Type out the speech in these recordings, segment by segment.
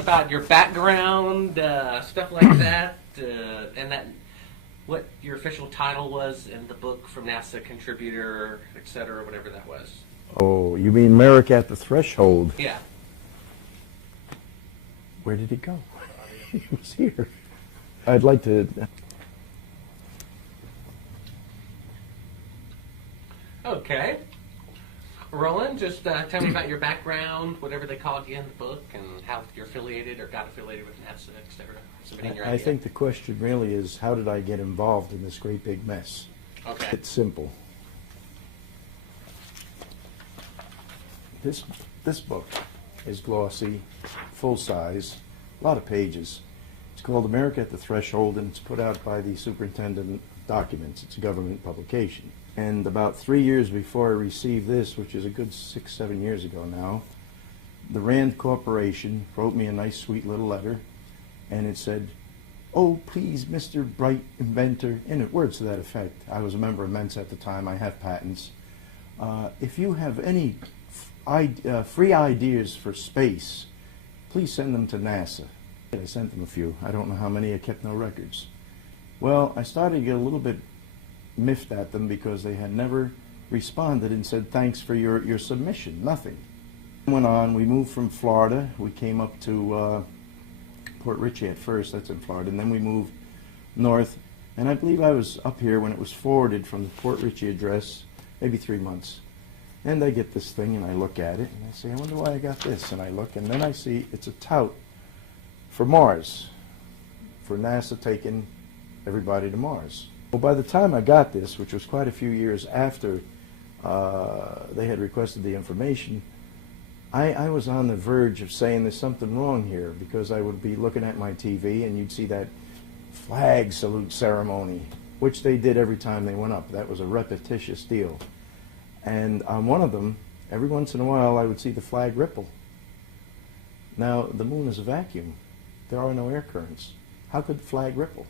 about your background, stuff like that, and what your official title was in the book from NASA contributor, etc., whatever that was. Oh, you mean America at the Threshold? Yeah. Where did he go? He was here. I'd like to... Okay. Roland, just tell me about your background, whatever they called you in the book, and how you're affiliated or got affiliated with NASA, etc. Submitting your I idea. think the question really is, how did I get involved in this great big mess? Okay. It's simple. This book is glossy, full size, a lot of pages. It's called America at the Threshold, and it's put out by the Superintendent of Documents. It's a government publication. And about 3 years before I received this, which is a good 6, 7 years ago now, the Rand Corporation wrote me a nice, sweet little letter, and it said, "Oh, please, Mr. Bright Inventor," in it, words to that effect. I was a member of Mensa at the time. I have patents. If you have any free ideas for space, please send them to NASA. I sent them a few. I don't know how many. I kept no records. Well, I started to get a little bit miffed at them because they had never responded and said, "Thanks for your submission." Nothing. Went on. We moved from Florida. We came up to Port Richey at first. That's in Florida. And then we moved north. And I believe I was up here when it was forwarded from the Port Richey address, maybe 3 months. And I get this thing, and I look at it, and I say, "I wonder why I got this." And I look, and then I see it's a tout for Mars, for NASA taking everybody to Mars. Well, by the time I got this, which was quite a few years after they had requested the information, I was on the verge of saying there's something wrong here, because I would be looking at my TV, and you'd see that flag salute ceremony, which they did every time they went up. That was a repetitious deal. And on one of them, every once in a while, I would see the flag ripple. Now, the moon is a vacuum. There are no air currents. How could the flag ripple?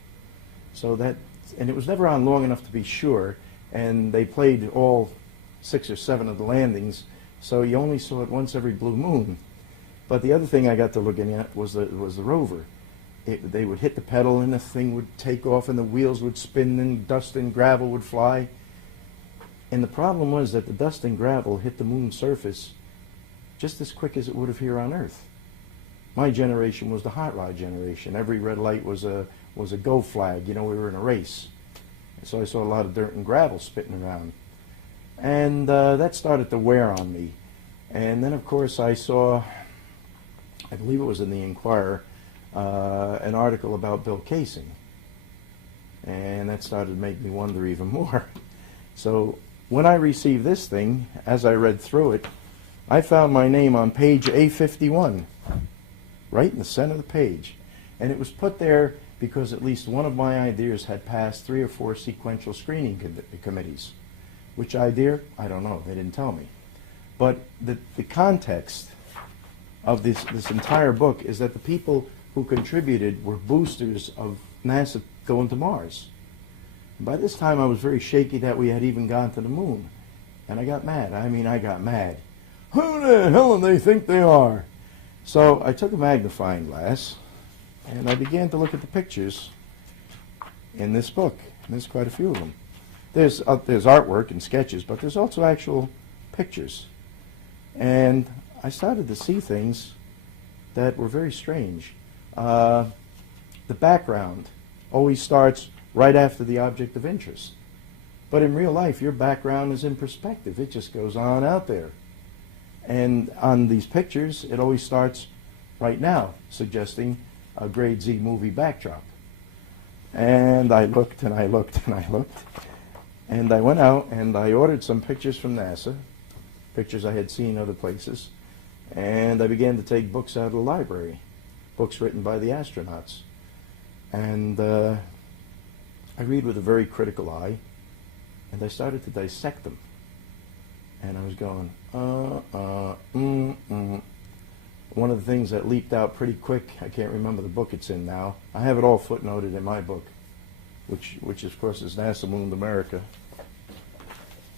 So that, and it was never on long enough to be sure, and they played all 6 or 7 of the landings, so you only saw it once every blue moon. But the other thing I got to looking at was the rover. They would hit the pedal, and the thing would take off, and the wheels would spin, and dust and gravel would fly. And the problem was that the dust and gravel hit the moon's surface just as quick as it would have here on Earth. My generation was the hot rod generation. Every red light was a go flag. You know, we were in a race. So I saw a lot of dirt and gravel spitting around. And that started to wear on me. And then, of course, I saw, I believe it was in the Inquirer, an article about Bill Casing. And that started to make me wonder even more. So when I received this thing, as I read through it, I found my name on page A51, right in the center of the page. And it was put there because at least one of my ideas had passed 3 or 4 sequential screening committees. Which idea? I don't know. They didn't tell me. But the context of this entire book is that the people who contributed were boosters of NASA going to Mars. By this time, I was very shaky that we had even gone to the moon. And I got mad. I mean, I got mad. Who the hell do they think they are? So I took a magnifying glass, and I began to look at the pictures in this book. And there's quite a few of them. There's artwork and sketches, but there's also actual pictures. And I started to see things that were very strange. The background always starts right after the object of interest. But in real life, your background is in perspective. It just goes on out there. And on these pictures, it always starts right now, suggesting a grade Z movie backdrop. And I looked and I looked and I looked. And I went out and I ordered some pictures from NASA, pictures I had seen other places. And I began to take books out of the library, books written by the astronauts. And I read with a very critical eye, and I started to dissect them. And I was going, One of the things that leaped out pretty quick, I can't remember the book it's in now. I have it all footnoted in my book, which of course is NASA Mooned America.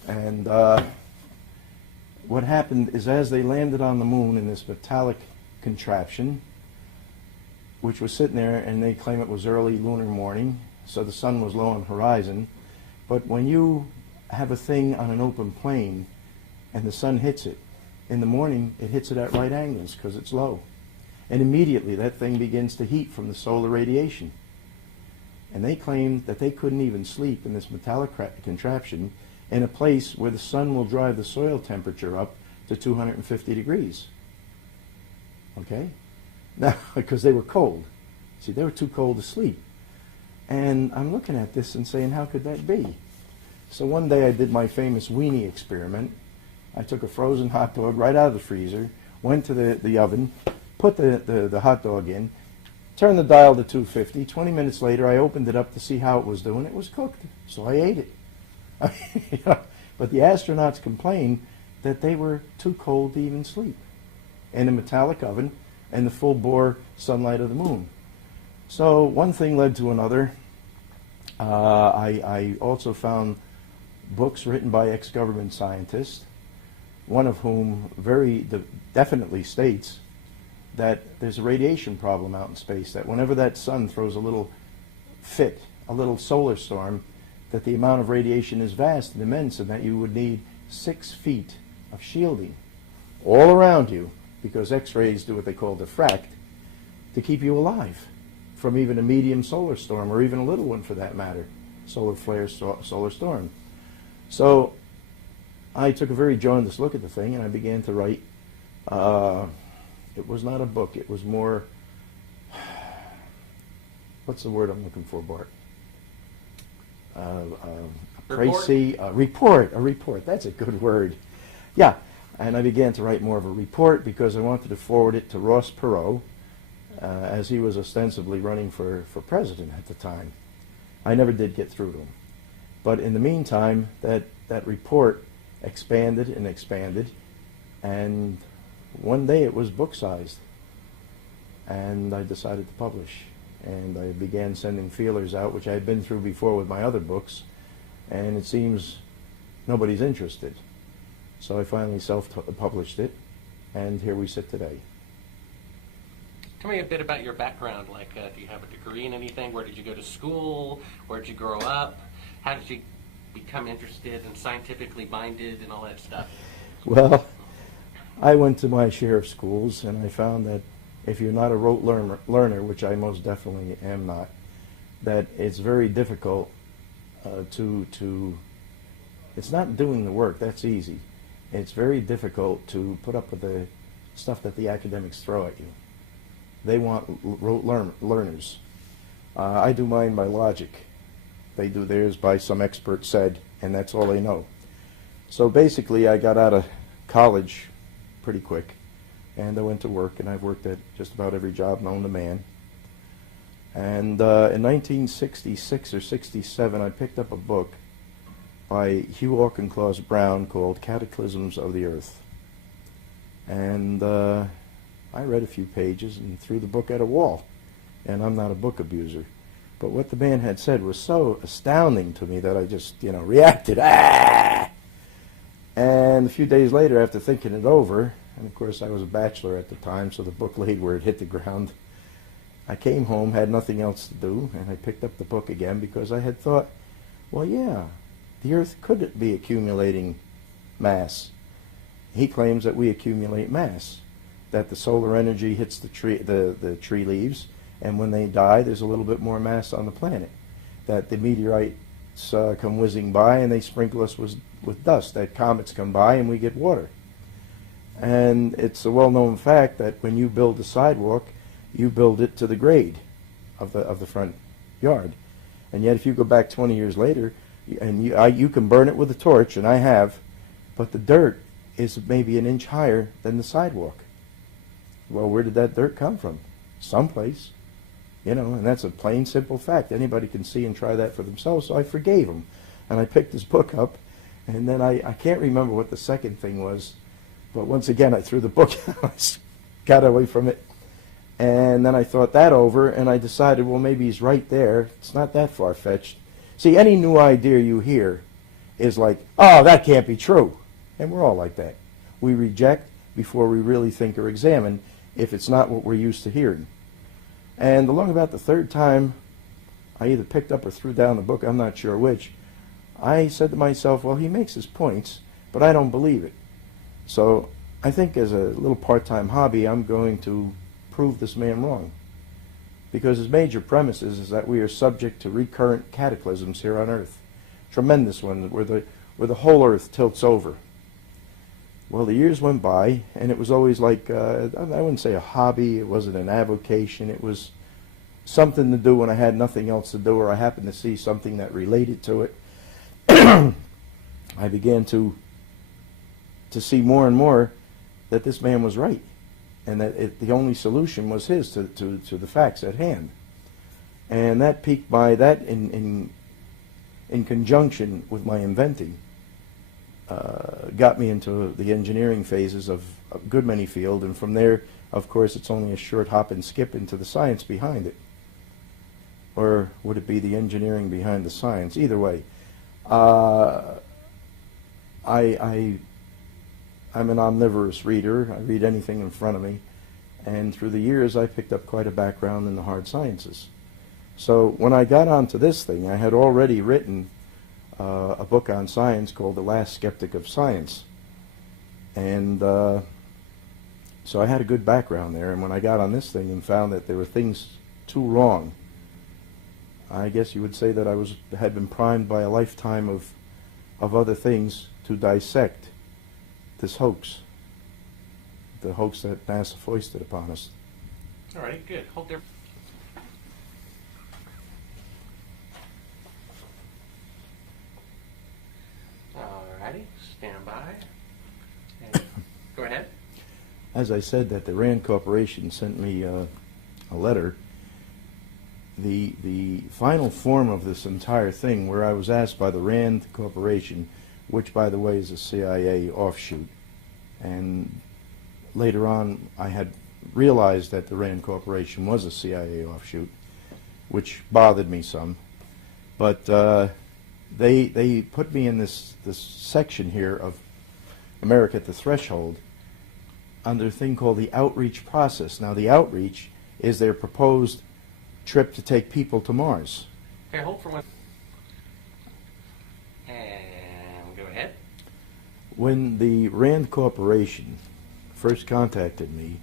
And what happened is as they landed on the moon in this metallic contraption, which was sitting there, and they claim it was early lunar morning, so the sun was low on the horizon. But when you have a thing on an open plane and the sun hits it, in the morning it hits it at right angles because it's low. And immediately that thing begins to heat from the solar radiation. And they claimed that they couldn't even sleep in this metallic contraption in a place where the sun will drive the soil temperature up to 250 degrees. Okay? Now, because they were cold. See, they were too cold to sleep. And I'm looking at this and saying, how could that be? So one day I did my famous weenie experiment. I took a frozen hot dog right out of the freezer, went to the oven, put the hot dog in, turned the dial to 250. 20 minutes later, I opened it up to see how it was doing. It was cooked, so I ate it. You know, but the astronauts complained that they were too cold to even sleep in a metallic oven and the full bore sunlight of the moon. So one thing led to another. I also found books written by ex-government scientists, one of whom very definitely states that there's a radiation problem out in space, that whenever that sun throws a little fit, a little solar storm, that the amount of radiation is vast and immense, and that you would need 6 feet of shielding all around you, because X-rays do what they call diffract, to keep you alive from even a medium solar storm, or even a little one for that matter, solar flare, solar storm. So I took a very jaundiced look at the thing, and I began to write. It was not a book. It was more, what's the word I'm looking for, Bart? Report. That's a good word. Yeah, and I began to write more of a report because I wanted to forward it to Ross Perot, as he was ostensibly running for president at the time. I never did get through to him. But in the meantime, that report expanded and expanded, and one day it was book-sized, and I decided to publish. And I began sending feelers out, which I had been through before with my other books, and it seems nobody's interested. So I finally self-published it, and here we sit today. Tell me a bit about your background. Like, do you have a degree in anything? Where did you go to school? Where did you grow up? How did you become interested and scientifically minded and all that stuff? Well, I went to my share of schools, and I found that if you're not a rote learner, which I most definitely am not, that it's very difficult it's not doing the work, that's easy. It's very difficult to put up with the stuff that the academics throw at you. They want rote learners. I do mine by logic. They do theirs by some expert said, and that's all they know. So basically I got out of college pretty quick, and I went to work, and I've worked at just about every job known to man. And in 1966 or 67, I picked up a book by Hugh Auchincloss Brown called Cataclysms of the Earth. And I read a few pages and threw the book at a wall. And I'm not a book abuser. But what the man had said was so astounding to me that I just, reacted. Ah! And a few days later, after thinking it over, and of course I was a bachelor at the time, so the book laid where it hit the ground, I came home, had nothing else to do, and I picked up the book again because I had thought, well, yeah, the Earth could be accumulating mass. He claims that we accumulate mass, that the solar energy hits the tree leaves, and when they die, there's a little bit more mass on the planet, that the meteorites come whizzing by and they sprinkle us with dust, that comets come by and we get water. And it's a well-known fact that when you build a sidewalk, you build it to the grade of the front yard. And yet if you go back 20 years later, and you can burn it with a torch, and I have, but the dirt is maybe an inch higher than the sidewalk. Well, where did that dirt come from? Someplace. And that's a plain, simple fact. Anybody can see and try that for themselves, so I forgave him. And I picked his book up, and then I can't remember what the second thing was, but once again I threw the book out, I got away from it, and then I thought that over, and I decided, well, maybe he's right there. It's not that far-fetched. See, any new idea you hear is like, oh, that can't be true. And we're all like that. We reject before we really think or examine if it's not what we're used to hearing. And along about the third time, I either picked up or threw down the book, I'm not sure which, I said to myself, well, he makes his points, but I don't believe it. So I think as a little part-time hobby, I'm going to prove this man wrong. Because his major premise is that we are subject to recurrent cataclysms here on Earth. Tremendous ones, where the whole Earth tilts over. Well, the years went by, and it was always like, I wouldn't say a hobby, it wasn't an avocation, it was something to do when I had nothing else to do, or I happened to see something that related to it. I began to see more and more that this man was right, and that the only solution was his to the facts at hand. And that piqued my, that in conjunction with my inventing, got me into the engineering phases of a good many fields, and from there, of course, it's only a short hop and skip into the science behind it. Or would it be the engineering behind the science? Either way. I'm an omnivorous reader. I read anything in front of me. And through the years, I picked up quite a background in the hard sciences. So when I got onto this thing, I had already written a book on science called The Last Skeptic of Science. And so I had a good background there. And when I got on this thing and found that there were things too wrong, I guess you would say that I had been primed by a lifetime of other things to dissect this hoax, the hoax that NASA foisted upon us. All right, good. Hold there. All righty, stand by. And go ahead. As I said, that the Rand Corporation sent me a letter. The final form of this entire thing, where I was asked by the Rand Corporation, which, by the way, is a CIA offshoot, and later on I had realized that the Rand Corporation was a CIA offshoot, which bothered me some. But they put me in this section here of America at the Threshold under a thing called the outreach process. Now, the outreach is their proposed trip to take people to Mars. Okay, hold for one. And go ahead. When the Rand Corporation first contacted me,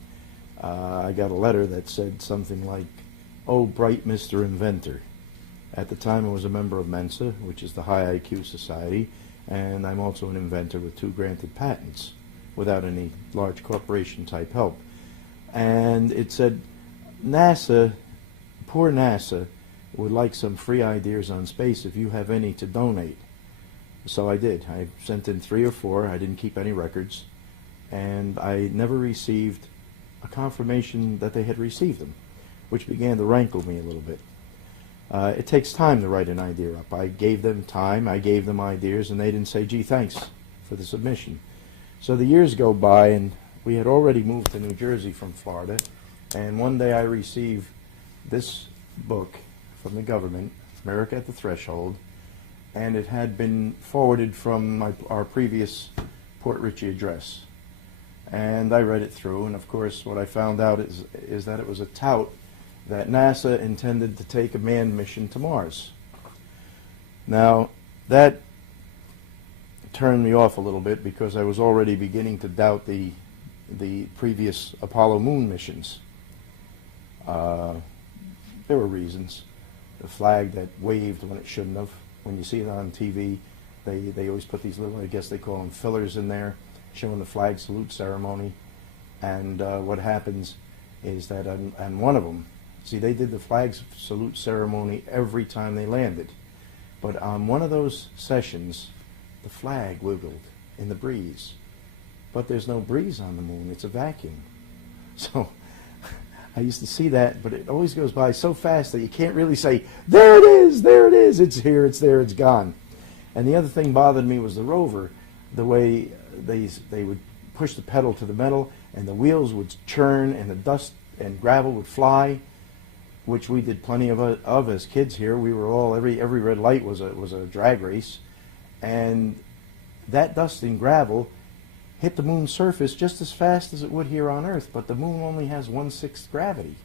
I got a letter that said something like, "Oh, bright Mr. Inventor." At the time, I was a member of Mensa, which is the High IQ Society, and I'm also an inventor with 2 granted patents without any large corporation type help. And it said, NASA, poor NASA, would like some free ideas on space if you have any to donate. So I did. I sent in 3 or 4. I didn't keep any records. And I never received a confirmation that they had received them, which began to rankle me a little bit. It takes time to write an idea up. I gave them time, I gave them ideas, and they didn't say, "Gee, thanks for the submission." So the years go by, and we had already moved to New Jersey from Florida, and one day I received this book from the government, America at the Threshold, and it had been forwarded from our previous Port Richey address. And I read it through, and of course what I found out is that it was a tout that NASA intended to take a manned mission to Mars. Now, that turned me off a little bit because I was already beginning to doubt the previous Apollo moon missions. There were reasons. The flag that waved when it shouldn't have. When you see it on TV, they always put these little, I guess they call them fillers in there, showing the flag salute ceremony. And what happens is that on one of them, see, they did the flag salute ceremony every time they landed. But on one of those sessions, the flag wiggled in the breeze. But there's no breeze on the moon. It's a vacuum. So I used to see that, but it always goes by so fast that you can't really say, there it is, it's here, it's there, it's gone. And the other thing bothered me was the rover, the way they would push the pedal to the metal, and the wheels would churn, and the dust and gravel would fly, which we did plenty of as kids here. We were all, every red light was a drag race, and that dust and gravel hit the moon's surface just as fast as it would here on Earth, but the moon only has 1/6 gravity.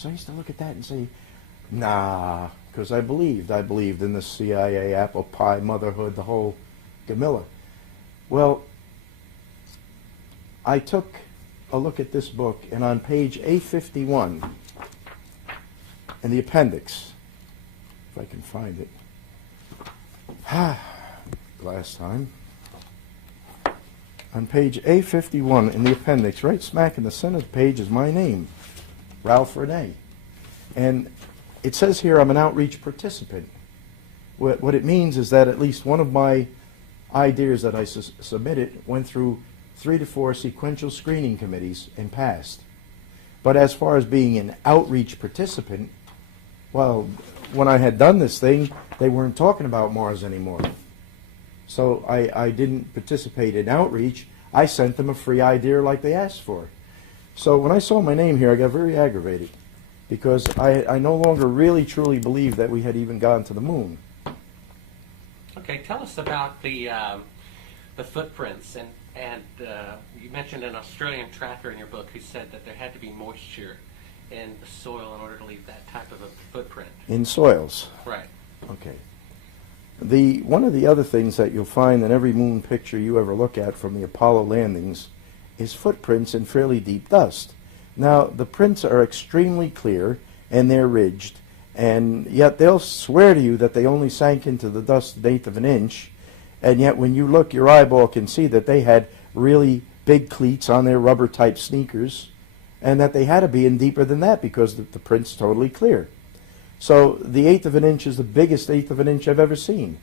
So I used to look at that and say, nah, because I believed. I believed in the CIA, apple pie, motherhood, the whole Gamilla. Well, I took a look at this book, and on page A51, in the appendix, if I can find it, last time, on page A51 in the appendix, right smack in the center of the page is my name, Ralph Renee. And it says here I'm an outreach participant. What it means is that at least one of my ideas that I submitted went through 3 to 4 sequential screening committees and passed. But as far as being an outreach participant, well, when I had done this thing, they weren't talking about Mars anymore. So I didn't participate in outreach. I sent them a free idea like they asked for. So when I saw my name here, I got very aggravated because I no longer really truly believed that we had even gone to the moon. Okay, tell us about the footprints, and you mentioned an Australian tracker in your book who said that there had to be moisture in the soil in order to leave that type of a footprint. In soils. Right. Okay. One of the other things that you'll find in every moon picture you ever look at from the Apollo landings is footprints in fairly deep dust. Now, the prints are extremely clear and they're ridged, and yet they'll swear to you that they only sank into the dust an eighth of an inch, and yet when you look, your eyeball can see that they had really big cleats on their rubber-type sneakers, and that they had to be in deeper than that because the print's totally clear. So the eighth of an inch is the biggest eighth of an inch I've ever seen.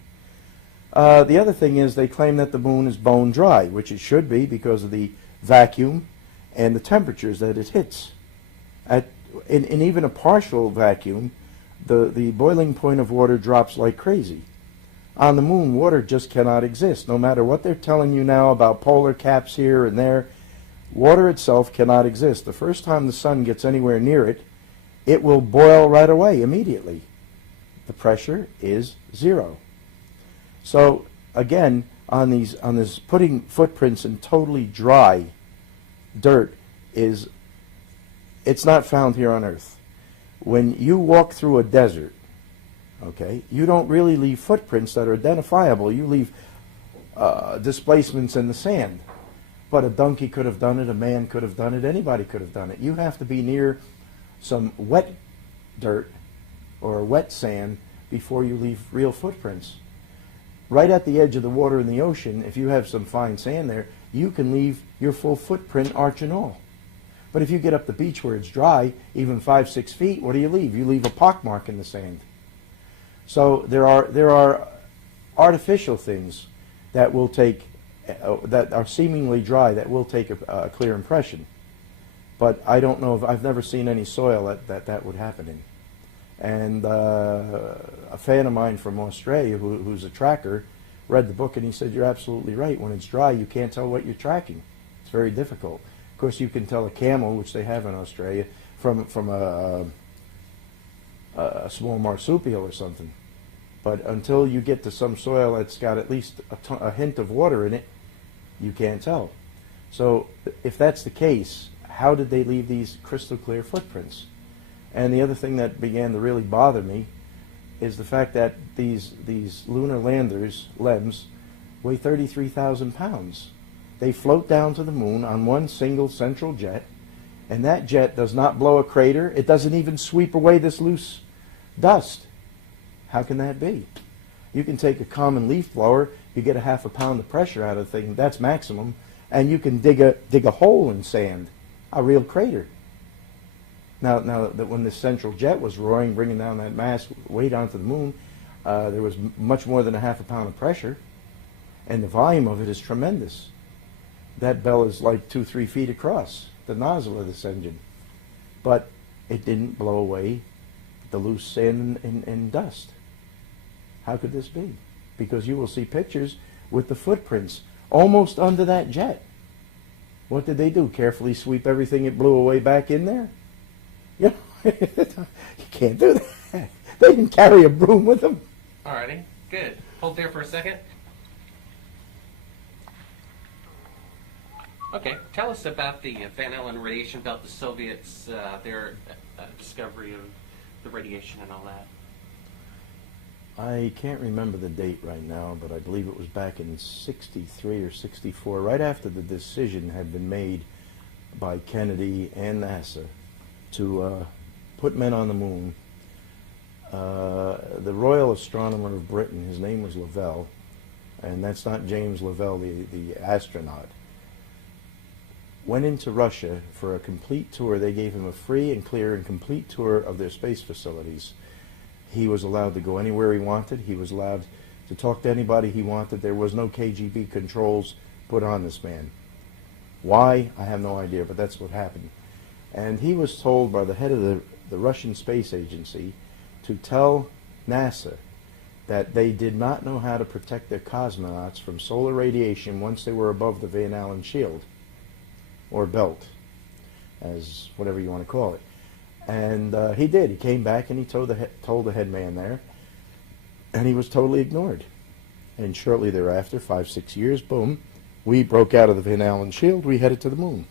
The other thing is they claim that the moon is bone dry, which it should be because of the vacuum and the temperatures that it hits. In even a partial vacuum, the boiling point of water drops like crazy. On the moon, water just cannot exist. No matter what they're telling you now about polar caps here and there, water itself cannot exist. The first time the sun gets anywhere near it, it will boil right away, immediately. The pressure is 0. So again, on this putting footprints in totally dry dirt it's not found here on Earth. When you walk through a desert, okay, you don't really leave footprints that are identifiable. You leave displacements in the sand. But a donkey could have done it, a man could have done it, anybody could have done it. You have to be near some wet dirt or wet sand before you leave real footprints. Right at the edge of the water in the ocean, if you have some fine sand there, you can leave your full footprint, arch and all. But if you get up the beach where it's dry, even 5-6 feet, what do you leave? You leave a pockmark in the sand. So there are artificial things that will take that are seemingly dry that will take a clear impression. But I don't know if I've never seen any soil that would happen in. And a fan of mine from Australia who's a tracker read the book and he said, you're absolutely right. When it's dry, you can't tell what you're tracking. It's very difficult. Of course, you can tell a camel, which they have in Australia, from a small marsupial or something. But until you get to some soil that's got at least a hint of water in it, you can't tell. So if that's the case, how did they leave these crystal clear footprints? And the other thing that began to really bother me is the fact that these lunar landers, LEMs, weigh 33,000 pounds. They float down to the moon on one single central jet, and that jet does not blow a crater. It doesn't even sweep away this loose dust. How can that be? You can take a common leaf blower, you get a half a pound of pressure out of the thing, that's maximum, and you can dig a hole in sand, a real crater. Now that when this central jet was roaring, bringing down that mass weight onto the moon, there was much more than a half a pound of pressure, and the volume of it is tremendous. That bell is like 2-3 feet across, the nozzle of this engine. But it didn't blow away the loose sand and dust. How could this be? Because you will see pictures with the footprints almost under that jet. What did they do? Carefully sweep everything it blew away back in there? You know, you can't do that. They didn't carry a broom with them. Alrighty, good. Hold there for a second. Okay, tell us about the Van Allen radiation belt. The Soviets, they're discovery of the radiation and all that? I can't remember the date right now, but I believe it was back in 63 or 64, right after the decision had been made by Kennedy and NASA to put men on the moon. The Royal Astronomer of Britain, his name was Lovell, and that's not James Lovell, the astronaut, went into Russia for a complete tour. They gave him a free and clear and complete tour of their space facilities. He was allowed to go anywhere he wanted. He was allowed to talk to anybody he wanted. There was no KGB controls put on this man. Why? I have no idea, but that's what happened. And he was told by the head of the Russian Space Agency to tell NASA that they did not know how to protect their cosmonauts from solar radiation once they were above the Van Allen shield, or belt, as whatever you want to call it. And he did. He came back and he told the head man there, and he was totally ignored. And shortly thereafter, 5-6 years, boom, we broke out of the Van Allen shield. We headed to the moon.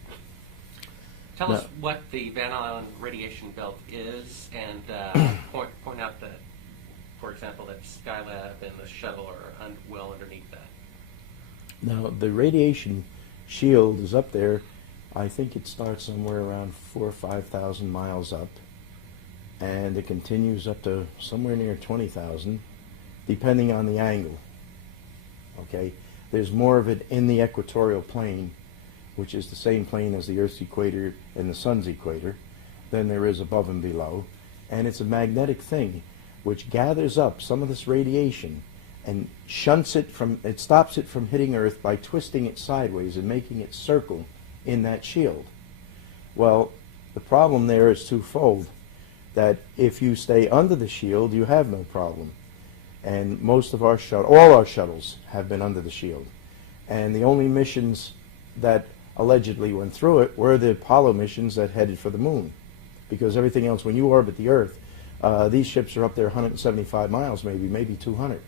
Tell us what the Van Allen radiation belt is, and point out that, for example, that Skylab and the shuttle are well underneath that. Now, the radiation shield is up there. I think it starts somewhere around 4,000 or 5,000 miles up, and it continues up to somewhere near 20,000, depending on the angle. Okay, there's more of it in the equatorial plane, which is the same plane as the Earth's equator and the Sun's equator, than there is above and below. And it's a magnetic thing which gathers up some of this radiation and shunts it from, it stops it from hitting Earth by twisting it sideways and making it circle in that shield. Well, the problem there is twofold. That if you stay under the shield, you have no problem. And most of our all our shuttles have been under the shield. And the only missions that allegedly went through it were the Apollo missions that headed for the moon. Because everything else, when you orbit the Earth, these ships are up there 175 miles, maybe 200,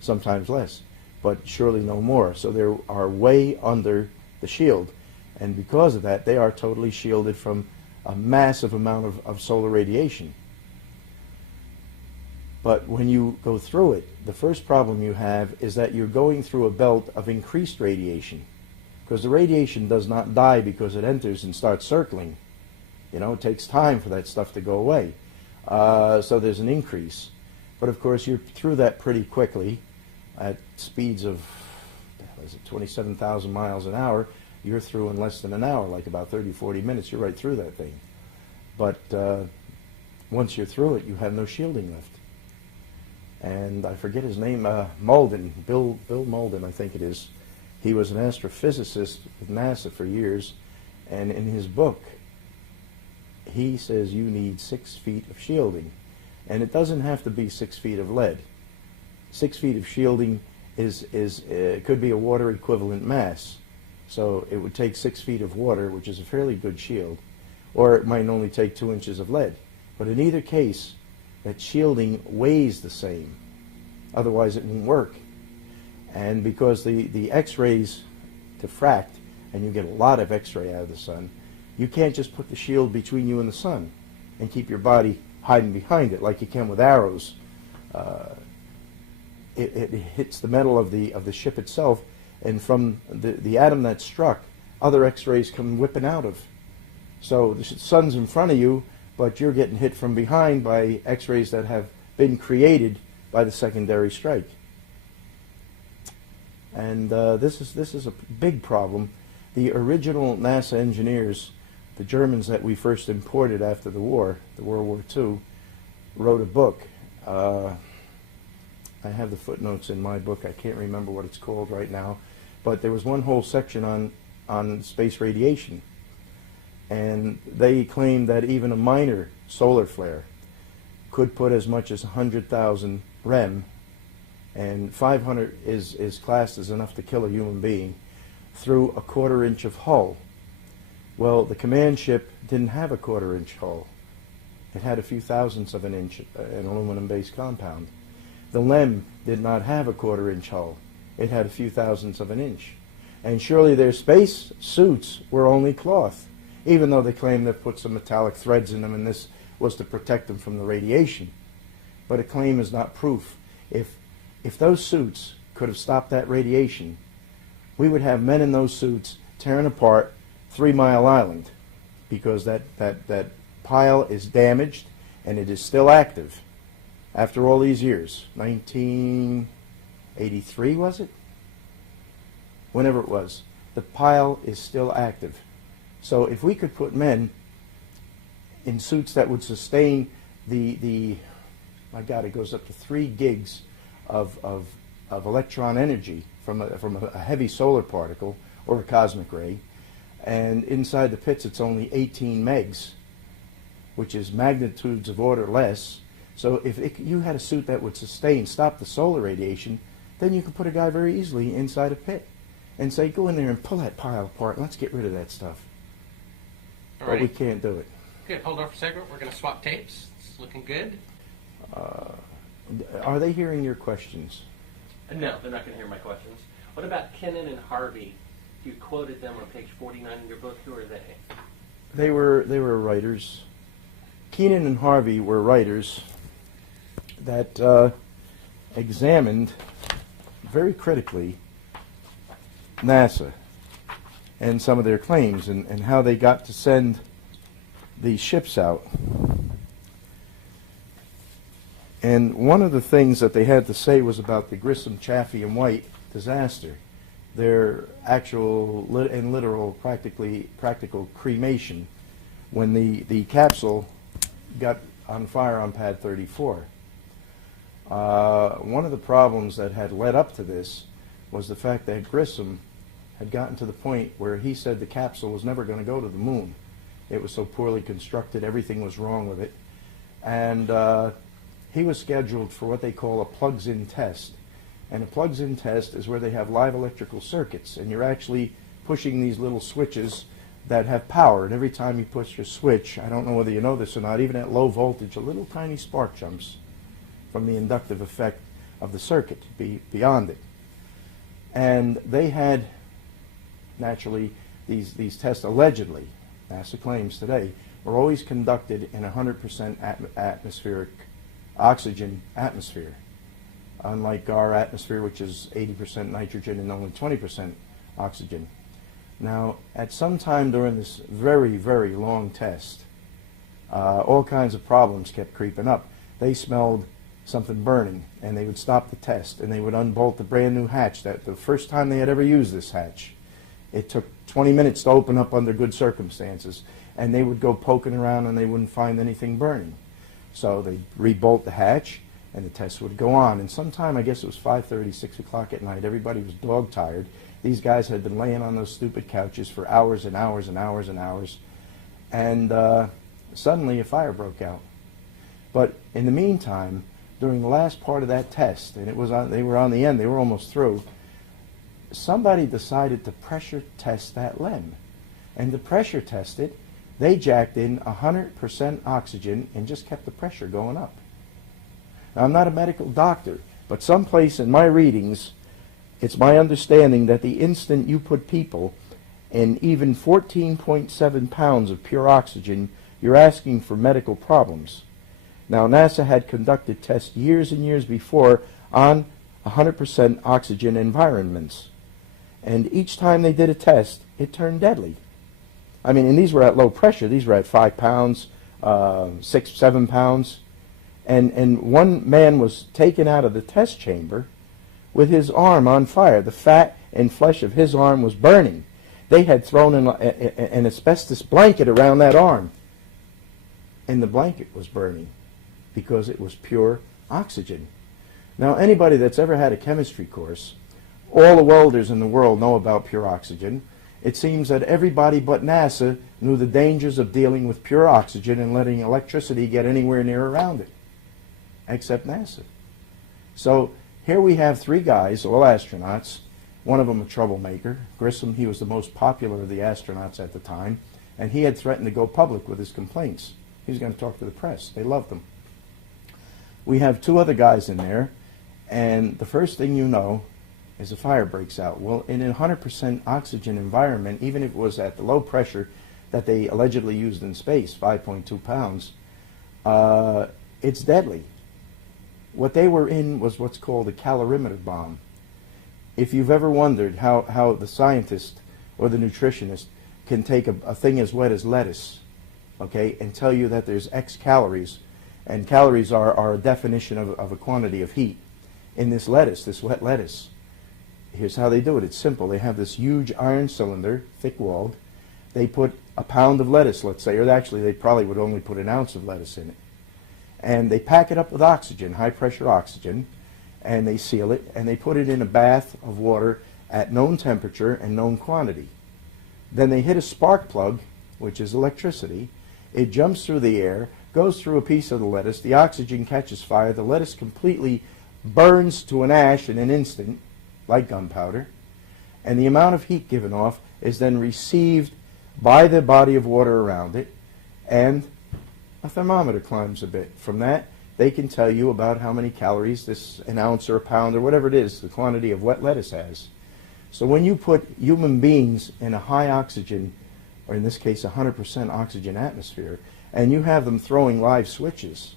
sometimes less, but surely no more. So they are way under the shield. And because of that, they are totally shielded from a massive amount of solar radiation. But when you go through it, the first problem you have is that you're going through a belt of increased radiation. Because the radiation does not die because it enters and starts circling. You know, it takes time for that stuff to go away. So there's an increase. But of course, you're through that pretty quickly at speeds of, 27,000 miles an hour. You're through in less than an hour, like about 30, 40 minutes. You're right through that thing. But once you're through it, you have no shielding left. And I forget his name, Malden, Bill Malden, I think it is. He was an astrophysicist with NASA for years, and in his book, he says you need 6 feet of shielding. And it doesn't have to be 6 feet of lead. 6 feet of shielding could be a water equivalent mass. So it would take 6 feet of water, which is a fairly good shield, or it might only take 2 inches of lead. But in either case, that shielding weighs the same. Otherwise, it won't work. And because the X-rays diffract, and you get a lot of X-ray out of the sun, you can't just put the shield between you and the sun and keep your body hiding behind it like you can with arrows. It hits the metal of the ship itself, and from the atom that struck, other X-rays come whipping out of. So the sun's in front of you, but you're getting hit from behind by X-rays that have been created by the secondary strike. And this is a big problem. The original NASA engineers, the Germans that we first imported after the war, the World War II, wrote a book. I have the footnotes in my book. I can't remember what it's called right now. But there was one whole section on space radiation. And they claimed that even a minor solar flare could put as much as 100,000 rem, and 500 is classed as enough to kill a human being, through a 1/4 inch of hull. Well, the command ship didn't have a 1/4 inch hull. It had a few thousandths of an inch, an aluminum-based compound. The LEM did not have a 1/4 inch hull. It had a few thousandths of an inch. And surely their space suits were only cloth, even though they claimed they put some metallic threads in them and this was to protect them from the radiation. But a claim is not proof. If those suits could have stopped that radiation, we would have men in those suits tearing apart 3 Mile Island, because that pile is damaged and it is still active after all these years. 1983, was it? Whenever it was. The pile is still active. So if we could put men in suits that would sustain the my God, it goes up to 3 gigs of electron energy from a heavy solar particle or a cosmic ray, and inside the pits it's only 18 megs, which is magnitudes of order less. So if you had a suit that would stop the solar radiation, then you could put a guy very easily inside a pit and say, go in there and pull that pile apart, let's get rid of that stuff. Alrighty. But we can't do it. Good, hold on for a second. We're going to swap tapes. It's looking good. Are they hearing your questions? No, they're not going to hear my questions. What about Kennan and Harvey? You quoted them on page 49 in your book. Who are they? They were writers. Keenan and Harvey were writers that examined very critically NASA and some of their claims and how they got to send these ships out. And one of the things that they had to say was about the Grissom, Chaffee, and White disaster, their actual and literal practical cremation when the capsule got on fire on pad 34. One of the problems that had led up to this was the fact that Grissom had gotten to the point where he said the capsule was never going to go to the moon. It was so poorly constructed, everything was wrong with it. And he was scheduled for what they call a plugs-in test. And a plugs-in test is where they have live electrical circuits, and you're actually pushing these little switches that have power. And every time you push your switch, I don't know whether you know this or not, even at low voltage, a little tiny spark jumps from the inductive effect of the circuit beyond it. And they had, naturally, these tests allegedly, NASA claims today, were always conducted in 100% atmospheric oxygen atmosphere, unlike our atmosphere, which is 80% nitrogen and only 20% oxygen. Now, at some time during this very, very long test, all kinds of problems kept creeping up. They smelled something burning, and they would stop the test, and they would unbolt the brand new hatch. That the first time they had ever used this hatch, it took 20 minutes to open up under good circumstances, and they would go poking around and they wouldn't find anything burning. So they'd rebolt the hatch, and the test would go on. And sometime, I guess it was 5:30, 6 o'clock at night, everybody was dog-tired. These guys had been laying on those stupid couches for hours and hours and hours and hours, and suddenly a fire broke out. But in the meantime, during the last part of that test, and they were on the end, they were almost through, somebody decided to pressure test that LEM. And to pressure test it, they jacked in 100% oxygen and just kept the pressure going up. Now, I'm not a medical doctor, but someplace in my readings, it's my understanding that the instant you put people in even 14.7 pounds of pure oxygen, you're asking for medical problems. Now, NASA had conducted tests years and years before on 100% oxygen environments. And each time they did a test, it turned deadly. I mean, and these were at low pressure. These were at 5 pounds, 6, 7 pounds. And one man was taken out of the test chamber with his arm on fire. The fat and flesh of his arm was burning. They had thrown an asbestos blanket around that arm, and the blanket was burning because it was pure oxygen. Now, anybody that's ever had a chemistry course, all the welders in the world know about pure oxygen. It seems that everybody but NASA knew the dangers of dealing with pure oxygen and letting electricity get anywhere near around it, except NASA. So here we have 3 guys, all astronauts, one of them a troublemaker. Grissom, he was the most popular of the astronauts at the time, and he had threatened to go public with his complaints. He was going to talk to the press. They loved him. We have 2 other guys in there, and the first thing you know is a fire breaks out. Well, in a 100% oxygen environment, even if it was at the low pressure that they allegedly used in space, 5.2 pounds, it's deadly. What they were in was what's called a calorimeter bomb. If you've ever wondered how the scientist or the nutritionist can take a thing as wet as lettuce, okay, and tell you that there's X calories, and calories are a definition of a quantity of heat in this lettuce, this wet lettuce. Here's how they do it. It's simple. They have this huge iron cylinder, thick-walled. They put a pound of lettuce, let's say, or actually they probably would only put an ounce of lettuce in it. And they pack it up with oxygen, high-pressure oxygen, and they seal it, and they put it in a bath of water at known temperature and known quantity. Then they hit a spark plug, which is electricity. It jumps through the air, goes through a piece of the lettuce, the oxygen catches fire, the lettuce completely burns to an ash in an instant, like gunpowder, and the amount of heat given off is then received by the body of water around it, and a thermometer climbs a bit. From that, they can tell you about how many calories an ounce or a pound or whatever it is, the quantity of wet lettuce has. So when you put human beings in a high oxygen, or in this case 100% oxygen atmosphere, and you have them throwing live switches,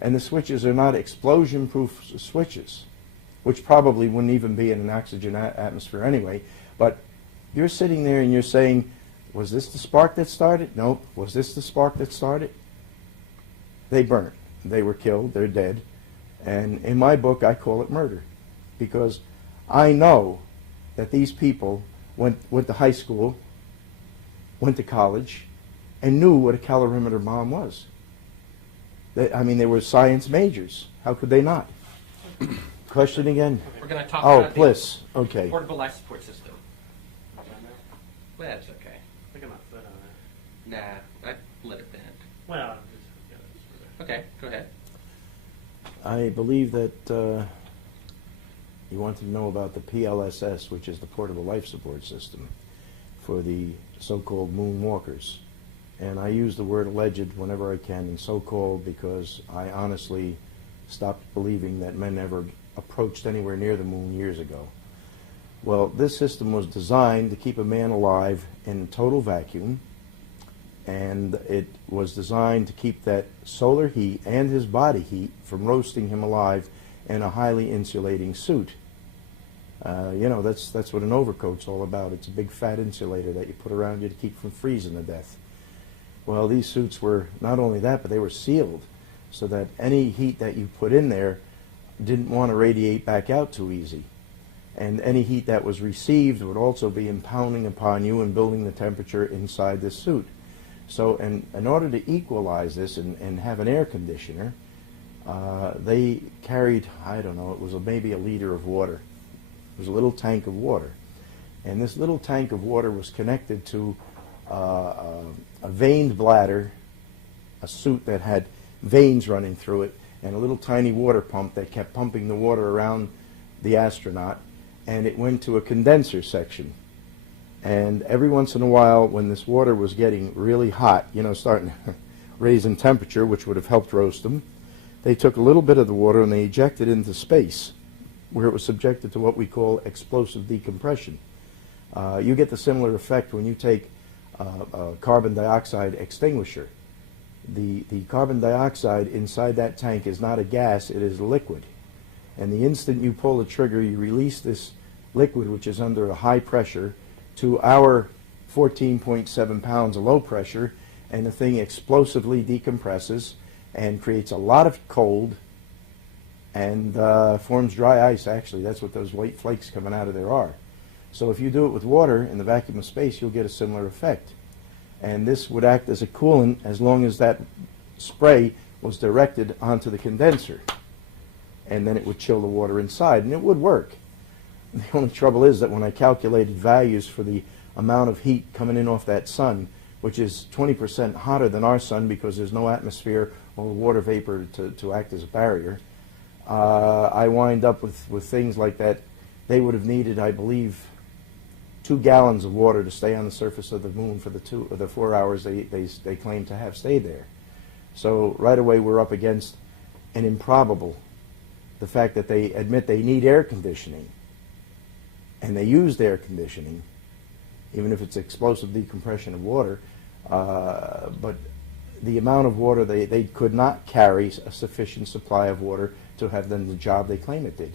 and the switches are not explosion-proof switches, which probably wouldn't even be in an oxygen atmosphere anyway, but you're sitting there and you're saying, was this the spark that started? Nope. Was this the spark that started? They burnt. They were killed. They're dead. And in my book, I call it murder, because I know that these people went to high school, went to college, and knew what a calorimeter bomb was. They were science majors. How could they not? Question again? We're going to talk Oh, about bliss. Okay. the portable life support system. Well, that's okay. I got my foot on it. Nah, I let it bend. Well, I'm just, Okay, go ahead. I believe that you want to know about the PLSS, which is the portable life support system for the so-called moonwalkers. And I use the word alleged whenever I can, and so-called, because I honestly stopped believing that men ever approached anywhere near the moon years ago. Well, this system was designed to keep a man alive in total vacuum, and it was designed to keep that solar heat and his body heat from roasting him alive in a highly insulating suit. That's what an overcoat's all about. It's a big fat insulator that you put around you to keep from freezing to death. Well, these suits were not only that, but they were sealed so that any heat that you put in there didn't want to radiate back out too easy. And any heat that was received would also be impounding upon you and building the temperature inside this suit. So in order to equalize this and have an air conditioner, they carried, I don't know, it was maybe a liter of water. It was a little tank of water. And this little tank of water was connected to a veined bladder, a suit that had veins running through it, and a little tiny water pump that kept pumping the water around the astronaut, and it went to a condenser section. And every once in a while, when this water was getting really hot, starting to raise in temperature, which would have helped roast them, they took a little bit of the water and they ejected it into space, where it was subjected to what we call explosive decompression. You get the similar effect when you take a carbon dioxide extinguisher. The carbon dioxide inside that tank is not a gas, it is a liquid. And the instant you pull the trigger, you release this liquid, which is under a high pressure, to our 14.7 pounds of low pressure, and the thing explosively decompresses and creates a lot of cold and forms dry ice, actually. That's what those white flakes coming out of there are. So if you do it with water in the vacuum of space, you'll get a similar effect. And this would act as a coolant as long as that spray was directed onto the condenser. And then it would chill the water inside, and it would work. The only trouble is that when I calculated values for the amount of heat coming in off that sun, which is 20% hotter than our sun because there's no atmosphere or water vapor to act as a barrier, I wind up with things like that. They would have needed, I believe, 2 gallons of water to stay on the surface of the moon for the 4 hours they claim to have stayed there. So right away we're up against an improbable, the fact that they admit they need air conditioning, and they used air conditioning, even if it's explosive decompression of water, but the amount of water, they could not carry a sufficient supply of water to have done the job they claim it did.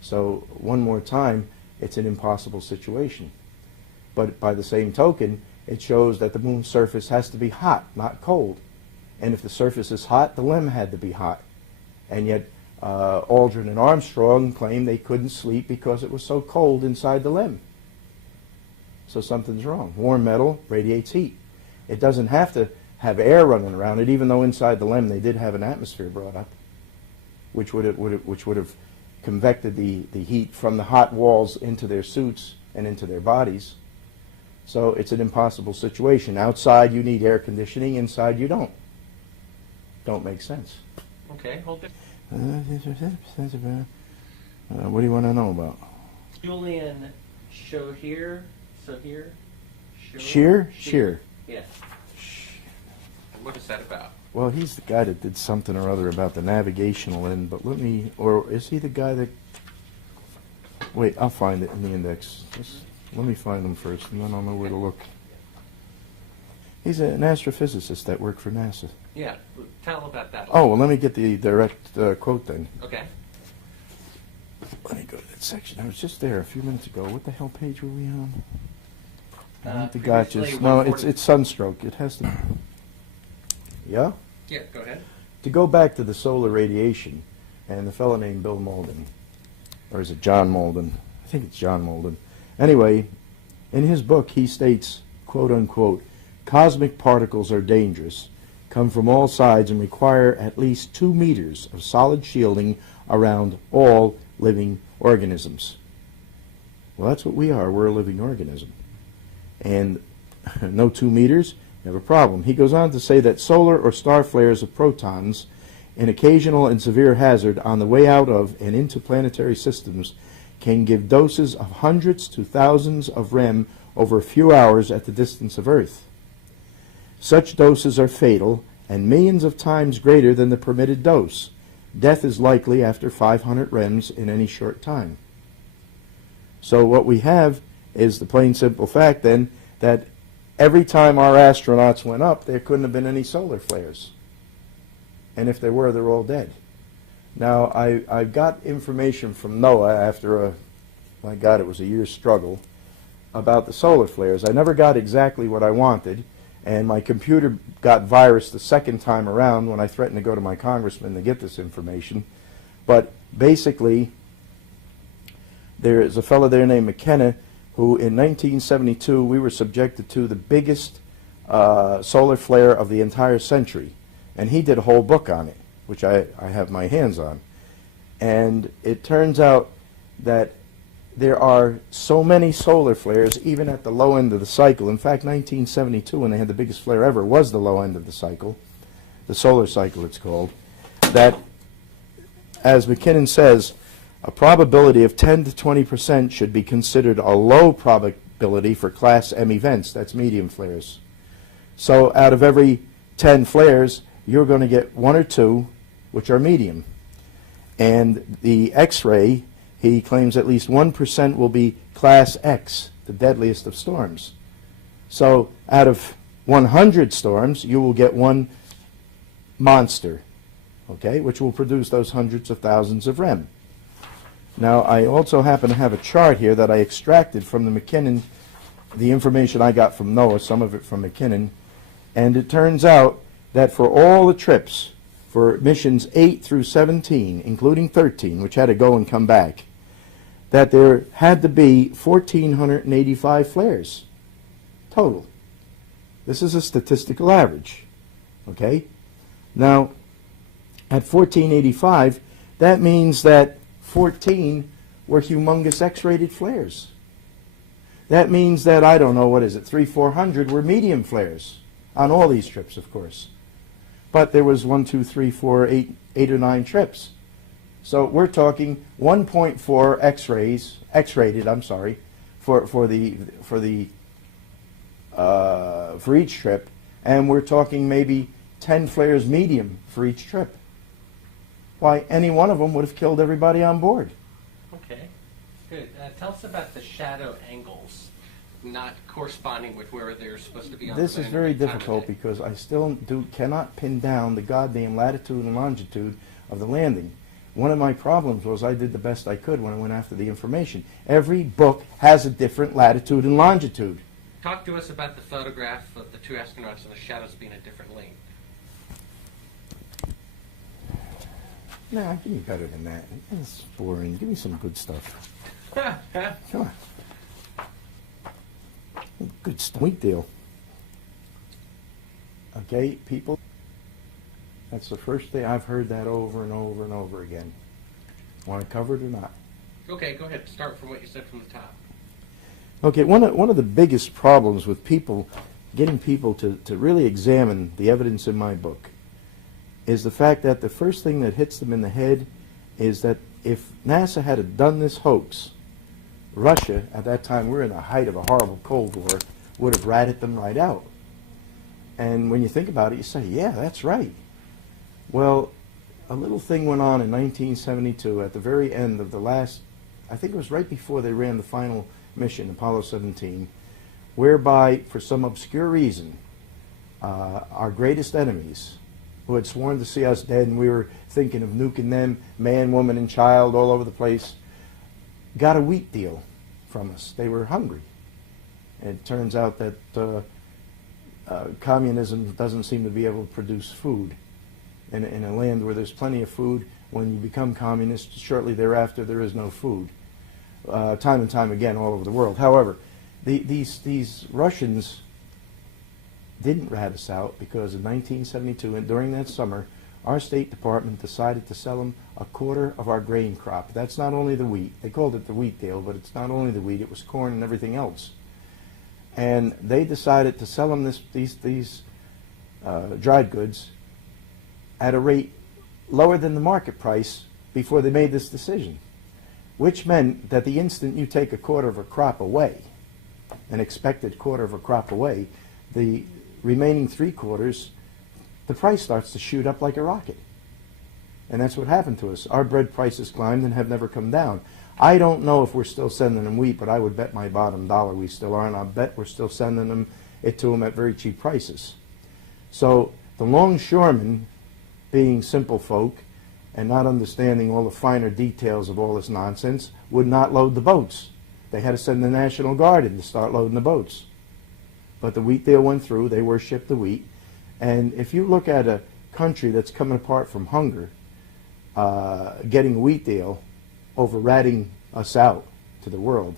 So one more time, it's an impossible situation. But by the same token, it shows that the moon's surface has to be hot, not cold. And if the surface is hot, the LEM had to be hot. And yet Aldrin and Armstrong claimed they couldn't sleep because it was so cold inside the LEM. So something's wrong. Warm metal radiates heat. It doesn't have to have air running around it, even though inside the LEM they did have an atmosphere brought up, which would have convected the heat from the hot walls into their suits and into their bodies. So it's an impossible situation. Outside you need air conditioning, inside you don't. Don't make sense. Okay, hold it. What do you want to know about? Julian Shear. Shear? Yes. What is that about? Well, he's the guy that did something or other about the navigational end, but or is he the guy that, wait, I'll find it in the index. Let me find him first, and then I'll know where to look. He's an astrophysicist that worked for NASA. Yeah, tell about that. Oh, well, let me get the direct quote then. Okay. Let me go to that section. I was just there a few minutes ago. What the hell page were we on? The gotchas. No, it's sunstroke. It has to. Yeah? Yeah, go ahead. To go back to the solar radiation, and the fellow named Bill Malden, or is it John Malden? I think it's John Malden. Anyway, in his book he states, quote unquote, cosmic particles are dangerous, come from all sides, and require at least 2 meters of solid shielding around all living organisms. Well, that's what we are. We're a living organism. And no 2 meters, you have a problem. He goes on to say that solar or star flares of protons, an occasional and severe hazard on the way out of and into planetary systems, can give doses of hundreds to thousands of rem over a few hours at the distance of Earth. Such doses are fatal and millions of times greater than the permitted dose. Death is likely after 500 rems in any short time. So what we have is the plain simple fact then that every time our astronauts went up, there couldn't have been any solar flares. And if there were, they're all dead. Now, I got information from NOAA after my God, it was a year's struggle, about the solar flares. I never got exactly what I wanted, and my computer got virus the second time around when I threatened to go to my congressman to get this information. But basically, there is a fellow there named McKenna who in 1972 we were subjected to the biggest solar flare of the entire century. And he did a whole book on it, which I have my hands on. And it turns out that there are so many solar flares, even at the low end of the cycle. In fact, 1972, when they had the biggest flare ever, was the low end of the cycle, the solar cycle it's called, that, as McKinnon says, a probability of 10 to 20% should be considered a low probability for Class M events. That's medium flares. So out of every 10 flares, you're going to get 1 or 2, which are medium. And the X-ray, he claims at least 1% will be Class X, the deadliest of storms. So out of 100 storms, you will get 1 monster, okay, which will produce those hundreds of thousands of rem. Now, I also happen to have a chart here that I extracted from the McKinnon, the information I got from NOAA, some of it from McKinnon, and it turns out that for all the trips, for missions 8 through 17, including 13, which had to go and come back, that there had to be 1,485 flares total. This is a statistical average, okay? Now, at 1,485, that means that 14 were humongous X-rated flares. That means that, I don't know, what is it, 300-400 were medium flares on all these trips, of course. But there was 1, 2, 3, 4, 8 or 9 trips. So we're talking 1.4 X-rays, X-rated, I'm sorry, for each trip, and we're talking maybe 10 flares medium for each trip. Why, any one of them would have killed everybody on board. Okay, good. Tell us about the shadow angles not corresponding with where they're supposed to be on This the is moon very at the time of difficult day. because I still cannot pin down the goddamn latitude and longitude of the landing. One of my problems was I did the best I could when I went after the information. Every book has a different latitude and longitude. Talk to us about the photograph of the two astronauts and the shadows being at different lengths. Nah, give me better than that. That's boring. Give me some good stuff. Come on. Good stuff. Wheat deal. Okay, people. That's the first day I've heard that over and over and over again. Want to cover it or not? Okay, go ahead. Start from what you said from the top. Okay, one of the biggest problems with people, getting people to really examine the evidence in my book, is the fact that the first thing that hits them in the head is that if NASA had done this hoax, Russia, at that time, we're in the height of a horrible Cold War, would have ratted them right out. And when you think about it, you say, yeah, that's right. Well, a little thing went on in 1972 at the very end of the last, I think it was right before they ran the final mission, Apollo 17, whereby, for some obscure reason, our greatest enemies, who had sworn to see us dead and we were thinking of nuking them, man, woman, and child all over the place, got a wheat deal from us. They were hungry. It turns out that communism doesn't seem to be able to produce food. In a land where there's plenty of food, when you become communist, shortly thereafter there is no food. Time and time again all over the world. However, these Russians didn't rat us out because in 1972, and during that summer, our State Department decided to sell them a quarter of our grain crop. That's not only the wheat. They called it the wheat deal, but it's not only the wheat. It was corn and everything else. And they decided to sell them these dried goods at a rate lower than the market price before they made this decision, which meant that the instant you take a quarter of a crop away, an expected quarter of a crop away, the remaining 3/4, the price starts to shoot up like a rocket. And that's what happened to us. Our bread prices climbed and have never come down. I don't know if we're still sending them wheat, but I would bet my bottom dollar we still are, and I bet we're still sending it to them at very cheap prices. So the longshoremen, being simple folk and not understanding all the finer details of all this nonsense, would not load the boats. They had to send the National Guard in to start loading the boats. But the wheat deal went through. They worshipped the wheat. And if you look at a country that's coming apart from hunger, getting a wheat deal over ratting us out to the world,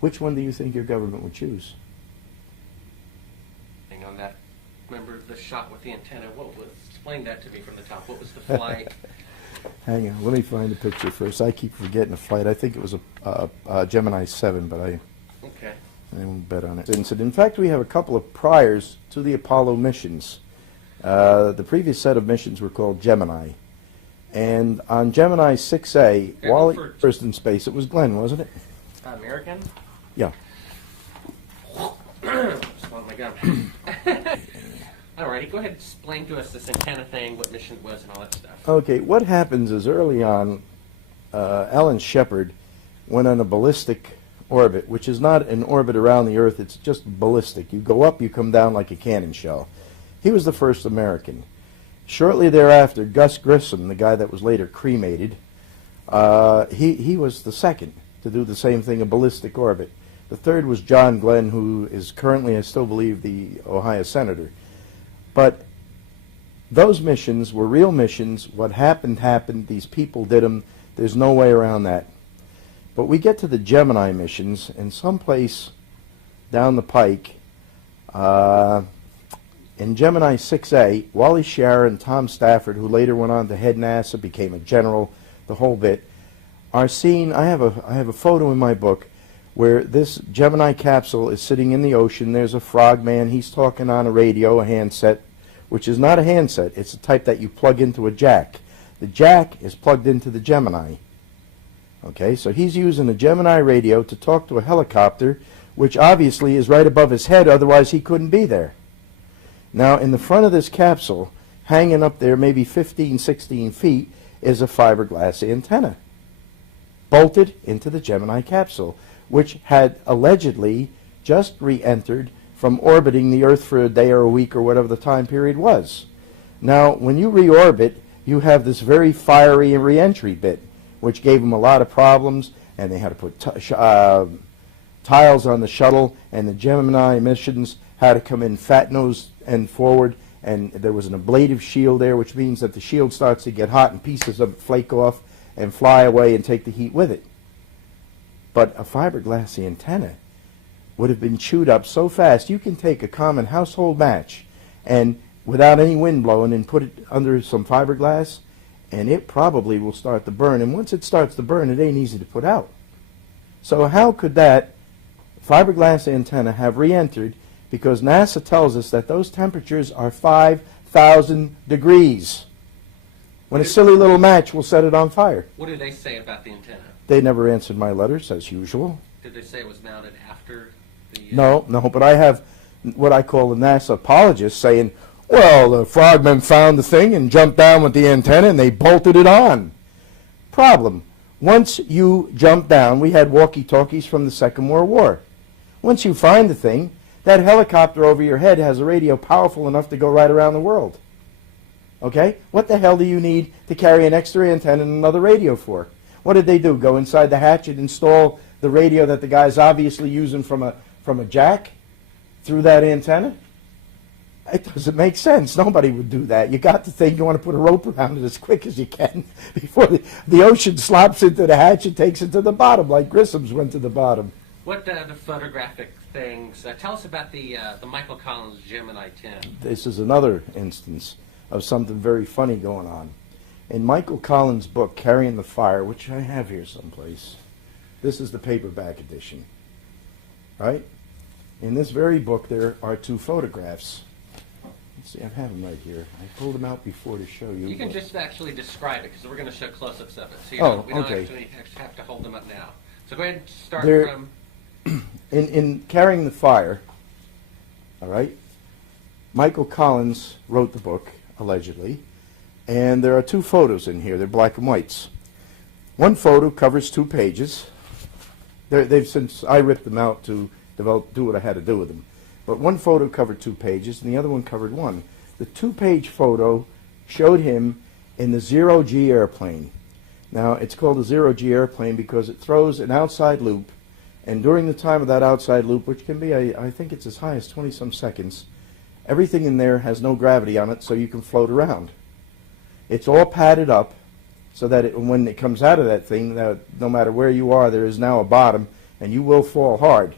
which one do you think your government would choose? Hang on that. Remember the shot with the antenna? Explain that to me from the top. What was the flight? Hang on, let me find the picture first. I keep forgetting the flight. I think it was a Gemini 7, but I won't bet on it. In fact, we have a couple of priors to the Apollo missions. The previous set of missions were called Gemini. And on Gemini 6A, while he was first in space, it was Glenn, wasn't it? American? Yeah. Swallowed my gum. All righty, go ahead and explain to us this antenna thing, what mission it was, and all that stuff. Okay, what happens is early on, Alan Shepard went on a ballistic orbit, which is not an orbit around the Earth, it's just ballistic. You go up, you come down like a cannon shell. He was the first American. Shortly thereafter, Gus Grissom, the guy that was later cremated, he was the second to do the same thing, a ballistic orbit. The third was John Glenn, who is currently, I still believe, the Ohio senator. But those missions were real missions. What happened, happened. These people did them. There's no way around that. But we get to the Gemini missions, and someplace down the pike, in Gemini 6A, Wally Schirra and Tom Stafford, who later went on to head NASA, became a general, the whole bit, are seen. I have a photo in my book where this Gemini capsule is sitting in the ocean. There's a frogman. He's talking on a radio, a handset, which is not a handset. It's a type that you plug into a jack. The jack is plugged into the Gemini. Okay, so he's using a Gemini radio to talk to a helicopter, which obviously is right above his head, otherwise he couldn't be there. Now, in the front of this capsule, hanging up there maybe 15, 16 feet, is a fiberglass antenna bolted into the Gemini capsule, which had allegedly just re-entered from orbiting the Earth for a day or a week or whatever the time period was. Now, when you reorbit, you have this very fiery re-entry bit, which gave them a lot of problems, and they had to put tiles on the shuttle, and the Gemini missions had to come in fat-nosed and forward, and there was an ablative shield there, which means that the shield starts to get hot and pieces of it flake off and fly away and take the heat with it. But a fiberglass antenna would have been chewed up so fast. You can take a common household match and without any wind blowing and put it under some fiberglass, and it probably will start to burn. And once it starts to burn, it ain't easy to put out. So how could that fiberglass antenna have re-entered? Because NASA tells us that those temperatures are 5,000 degrees. When a silly little match will set it on fire. What do they say about the antenna? They never answered my letters, as usual. Did they say it was mounted after the... No, but I have what I call the NASA apologists saying, well, the frogmen found the thing and jumped down with the antenna and they bolted it on. Problem. Once you jump down, we had walkie-talkies from the Second World War. Once you find the thing, that helicopter over your head has a radio powerful enough to go right around the world. Okay? What the hell do you need to carry an extra antenna and another radio for? What did they do? Go inside the hatch and install the radio that the guy's obviously using from a jack through that antenna? It doesn't make sense. Nobody would do that. You got the thing, you want to put a rope around it as quick as you can before the ocean slops into the hatch and takes it to the bottom, like Grissom's went to the bottom. What the photographic things? Tell us about the Michael Collins Gemini 10. This is another instance of something very funny going on. In Michael Collins' book, Carrying the Fire, which I have here someplace, this is the paperback edition, right? In this very book, there are two photographs. Let's see, I have them right here. I pulled them out before to show you. You can just actually describe it, because we're going to show close-ups of it. So we don't actually have to hold them up now. So go ahead and start from... In Carrying the Fire, all right, Michael Collins wrote the book, allegedly, and there are two photos in here. They're black and whites. One photo covers 2 pages. They've since I ripped them out to do what I had to do with them. But one photo covered 2 pages, and the other one covered 1. The 2-page photo showed him in the zero-G airplane. Now, it's called a zero-G airplane because it throws an outside loop, and during the time of that outside loop, which can be, I think it's as high as 20-some seconds, everything in there has no gravity on it, so you can float around. It's all padded up so that when it comes out of that thing, no matter where you are, there is now a bottom, and you will fall hard.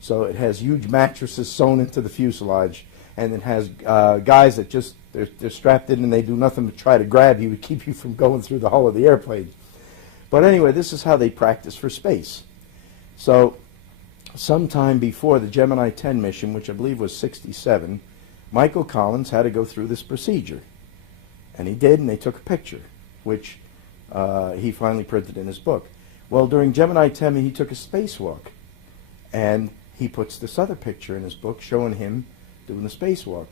So it has huge mattresses sewn into the fuselage, and it has guys that they're strapped in and they do nothing but try to grab you to keep you from going through the hull of the airplane. But anyway, this is how they practice for space. So sometime before the Gemini 10 mission, which I believe was 67, Michael Collins had to go through this procedure. And he did, and they took a picture, which he finally printed in his book. Well, during Gemini 10, he took a spacewalk, and he puts this other picture in his book showing him doing the spacewalk.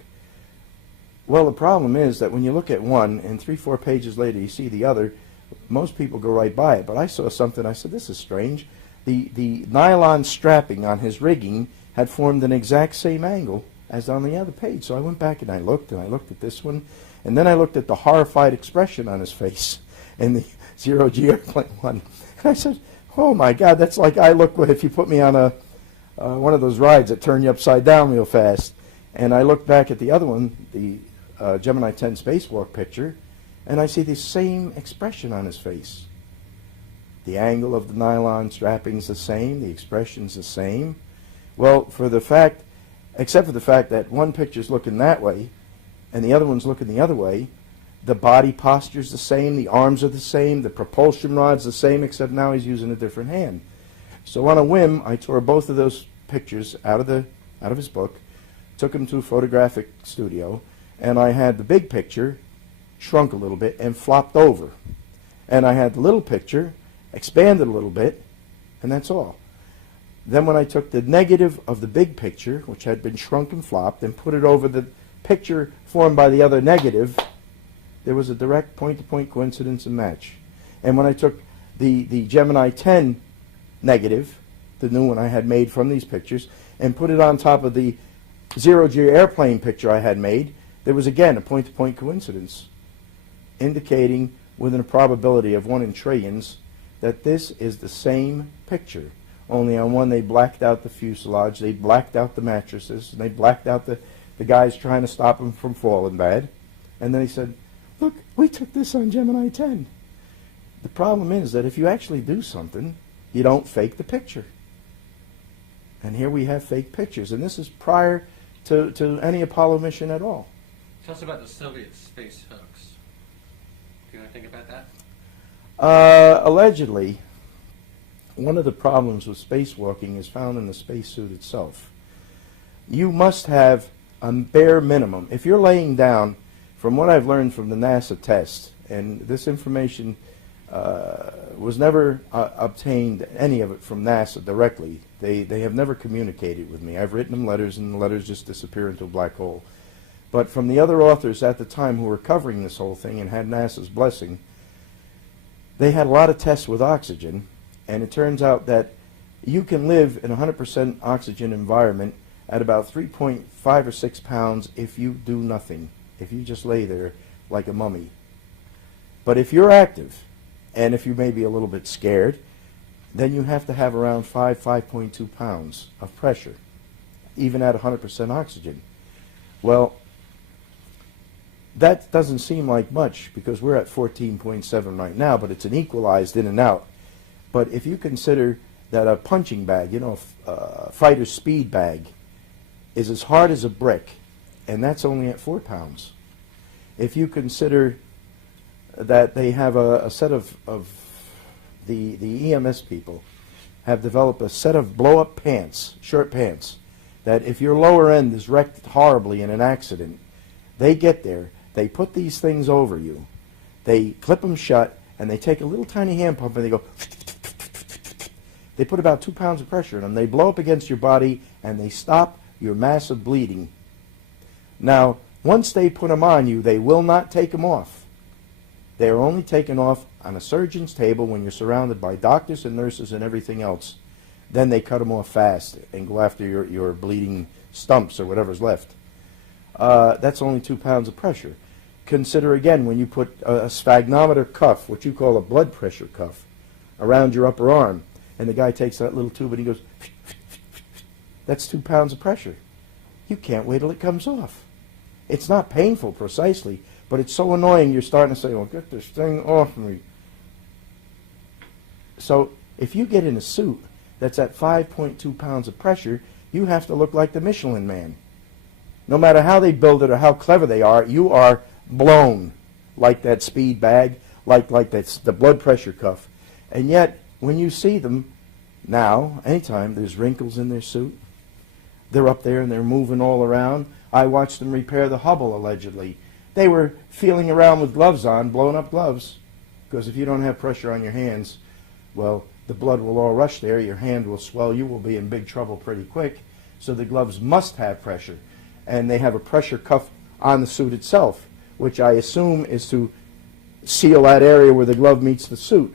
Well, the problem is that when you look at one, and 3-4 pages later you see the other, most people go right by it. But I saw something, I said, this is strange. The nylon strapping on his rigging had formed an exact same angle as on the other page. So I went back and I looked at this one, and then I looked at the horrified expression on his face in the zero-G airplane one. And I said, oh my God, that's like I look if you put me on one of those rides that turn you upside down real fast. And I looked back at the other one, the Gemini 10 spacewalk picture, and I see the same expression on his face. The angle of the nylon strapping's the same, the expression's the same. Well, except for the fact that one picture's looking that way and the other one's looking the other way, the body posture's the same, the arms are the same, the propulsion rod's the same, except now he's using a different hand. So on a whim, I tore both of those pictures out of his book, took him to a photographic studio, and I had the big picture shrunk a little bit and flopped over. And I had the little picture expanded a little bit, and that's all. Then when I took the negative of the big picture, which had been shrunk and flopped, and put it over the picture formed by the other negative, there was a direct point-to-point coincidence and match. And when I took the Gemini 10 negative, the new one I had made from these pictures, and put it on top of the zero-G airplane picture I had made, there was again a point-to-point coincidence, indicating within a probability of 1 in trillions that this is the same picture. Only on one they blacked out the fuselage, they blacked out the mattresses, and they blacked out the guys trying to stop them from falling bad. And then he said, look, we took this on Gemini 10. The problem is that if you actually do something, you don't fake the picture. And here we have fake pictures. And this is prior to any Apollo mission at all. Tell us about the Soviet space hoax. Do you know anything about that? Allegedly, one of the problems with spacewalking is found in the spacesuit itself. You must have a bare minimum. If you're laying down, from what I've learned from the NASA test, and this information was never obtained, any of it, from NASA directly. They have never communicated with me. I've written them letters, and the letters just disappear into a black hole. But from the other authors at the time who were covering this whole thing and had NASA's blessing, they had a lot of tests with oxygen, and it turns out that you can live in a 100% oxygen environment at about 3.5 or 6 pounds if you do nothing, if you just lay there like a mummy. But if you're active, and if you may be a little bit scared, then you have to have around 5.2 pounds of pressure, even at 100% oxygen. Well, that doesn't seem like much because we're at 14.7 right now, but it's an equalized in and out. But if you consider that a punching bag, you know, a fighter speed bag, is as hard as a brick, and that's only at 4 pounds. If you consider that they have a set of the EMS people have developed a set of blow-up pants, short pants, that if your lower end is wrecked horribly in an accident, they get there, they put these things over you, they clip them shut, and they take a little tiny hand pump and they go, they put about 2 pounds of pressure in them, they blow up against your body, and they stop your massive bleeding. Now, once they put them on you, they will not take them off. They are only taken off on a surgeon's table when you're surrounded by doctors and nurses and everything else. Then they cut them off fast and go after your bleeding stumps or whatever's left. That's only 2 pounds of pressure. Consider again when you put a sphagnometer cuff, what you call a blood pressure cuff, around your upper arm, and the guy takes that little tube and he goes, that's 2 pounds of pressure. You can't wait till it comes off. It's not painful precisely, but it's so annoying you're starting to say, oh, get this thing off me. So if you get in a suit that's at 5.2 pounds of pressure, you have to look like the Michelin Man. No matter how they build it or how clever they are, you are blown like that speed bag, like that's the blood pressure cuff. And yet, when you see them now, anytime there's wrinkles in their suit, they're up there and they're moving all around. I watched them repair the Hubble, allegedly. They were feeling around with gloves on, blown up gloves, because if you don't have pressure on your hands, well, the blood will all rush there, your hand will swell, you will be in big trouble pretty quick. So the gloves must have pressure. And they have a pressure cuff on the suit itself, which I assume is to seal that area where the glove meets the suit.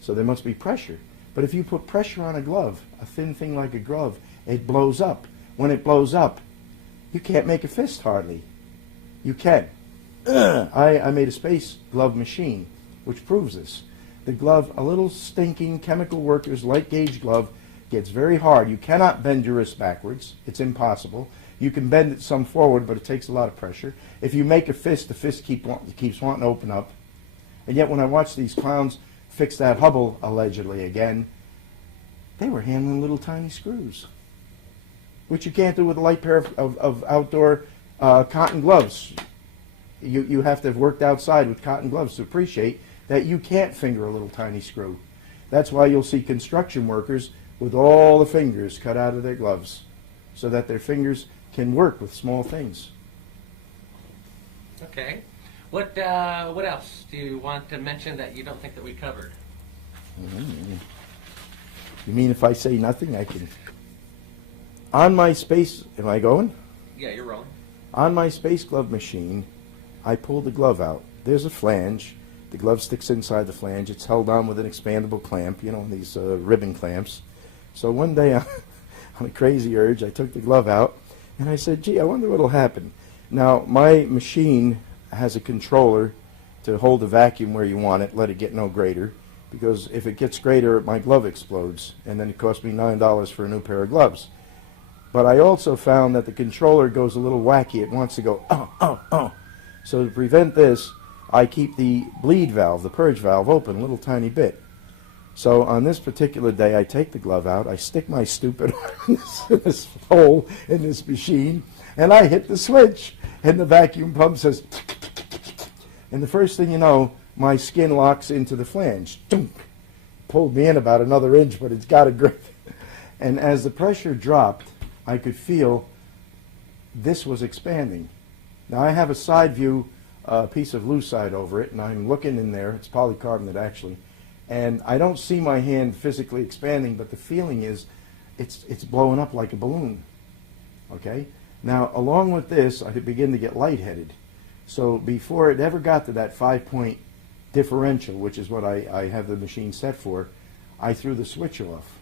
So there must be pressure. But if you put pressure on a glove, a thin thing like a glove, it blows up. When it blows up, you can't make a fist hardly. You can. I made a space glove machine, which proves this. The glove, a little stinking chemical worker's light gauge glove, gets very hard. You cannot bend your wrist backwards. It's impossible. You can bend it some forward, but it takes a lot of pressure. If you make a fist, the fist keeps wanting to open up. And yet when I watch these clowns fix that Hubble, allegedly again, they were handling little tiny screws, which you can't do with a light pair of outdoor cotton gloves. You have to have worked outside with cotton gloves to appreciate that you can't finger a little tiny screw. That's why you'll see construction workers with all the fingers cut out of their gloves so that their fingers can work with small things. Okay. What else do you want to mention that you don't think that we covered? You mean if I say nothing, I can... On my space... Am I going? Yeah, you're rolling. On my space glove machine, I pull the glove out. There's a flange. The glove sticks inside the flange. It's held on with an expandable clamp, you know, these ribbon clamps. So one day on a crazy urge, I took the glove out and I said, gee, I wonder what'll happen. Now, my machine has a controller to hold the vacuum where you want it, let it get no greater, because if it gets greater, my glove explodes, and then it costs me $9 for a new pair of gloves. But I also found that the controller goes a little wacky. It wants to go, oh, oh, oh. So to prevent this, I keep the bleed valve, the purge valve, open a little tiny bit. So on this particular day, I take the glove out, I stick my stupid arm in this hole in this machine, and I hit the switch, and the vacuum pump says, and the first thing you know, my skin locks into the flange. Pulled me in about another inch, but it's got a grip. And as the pressure dropped, I could feel this was expanding. Now I have a side view piece of lucite over it, and I'm looking in there. It's polycarbonate actually, and I don't see my hand physically expanding, but the feeling is it's blowing up like a balloon. Okay. Now along with this, I begin to get lightheaded. So before it ever got to that 5-point differential, which is what I have the machine set for, I threw the switch off,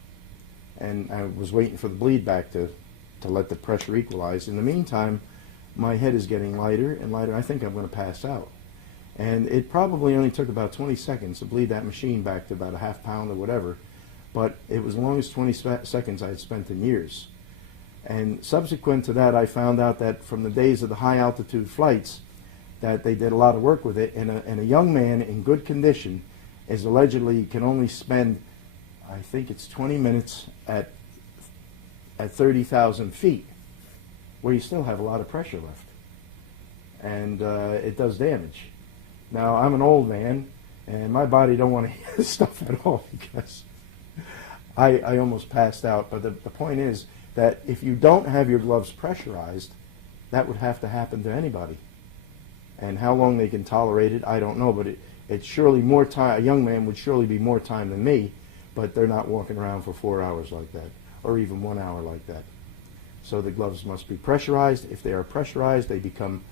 and I was waiting for the bleed back to let the pressure equalize. In the meantime, my head is getting lighter and lighter. I think I'm going to pass out. And it probably only took about 20 seconds to bleed that machine back to about a half pound or whatever, but it was the longest 20 seconds I had spent in years. And subsequent to that, I found out that from the days of the high altitude flights, that they did a lot of work with it, and a young man in good condition is allegedly can only spend, I think it's 20 minutes at 30,000 feet, where you still have a lot of pressure left, and it does damage. Now I'm an old man, and my body don't want to hear this stuff at all, because I almost passed out. But the point is that if you don't have your gloves pressurized, that would have to happen to anybody. And how long they can tolerate it, I don't know, but it's surely more time. A young man would surely be more time than me, but they're not walking around for 4 hours like that, or even 1 hour like that. So the gloves must be pressurized. If they are pressurized, they become...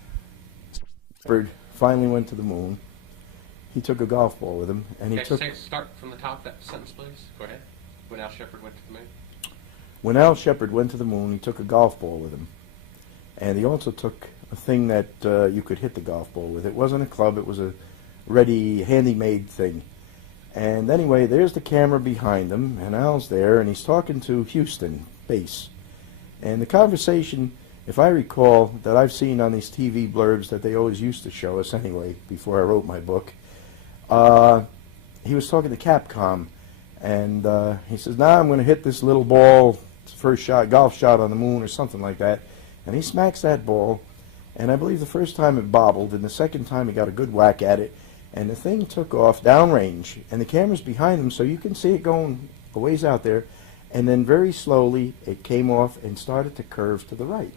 Shepard finally went to the moon. He took a golf ball with him, and he took... Start from the top, that sentence, please. Go ahead. When Al Shepard went to the moon. When Al Shepard went to the moon, he took a golf ball with him. And he also took a thing that you could hit the golf ball with. It wasn't a club, it was a ready, handy-made thing. And anyway, there's the camera behind him, and Al's there, and he's talking to Houston base. And the conversation, if I recall, that I've seen on these TV blurbs that they always used to show us anyway, before I wrote my book, he was talking to Capcom, and he says, now I'm going to hit this little ball, first shot, golf shot on the moon or something like that. And he smacks that ball, and I believe the first time it bobbled, and the second time he got a good whack at it, and the thing took off downrange, and the camera's behind him, so you can see it going a ways out there, and then very slowly it came off and started to curve to the right.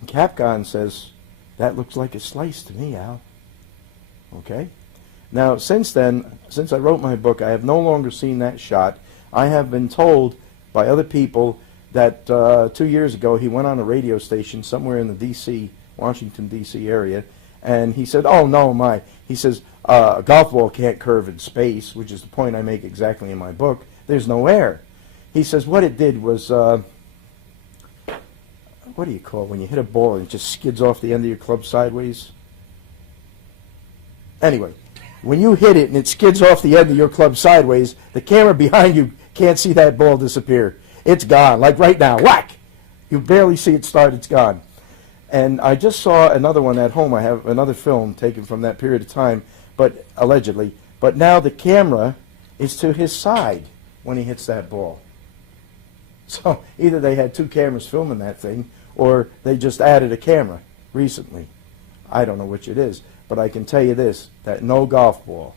And Capcom says, that looks like a slice to me, Al. Okay? Now, since then, since I wrote my book, I have no longer seen that shot. I have been told by other people that 2 years ago he went on a radio station somewhere in the D.C., Washington, D.C. area, and he said, oh, no, my. He says, a golf ball can't curve in space, which is the point I make exactly in my book. There's no air. He says what it did was, what do you call it when you hit a ball and it just skids off the end of your club sideways? Anyway, when you hit it and it skids off the end of your club sideways, the camera behind you can't see that ball disappear. It's gone, like right now, whack! You barely see it start, it's gone. And I just saw another one at home. I have another film taken from that period of time, but allegedly. But now the camera is to his side when he hits that ball. So either they had two cameras filming that thing, or they just added a camera recently. I don't know which it is, but I can tell you this, that no golf ball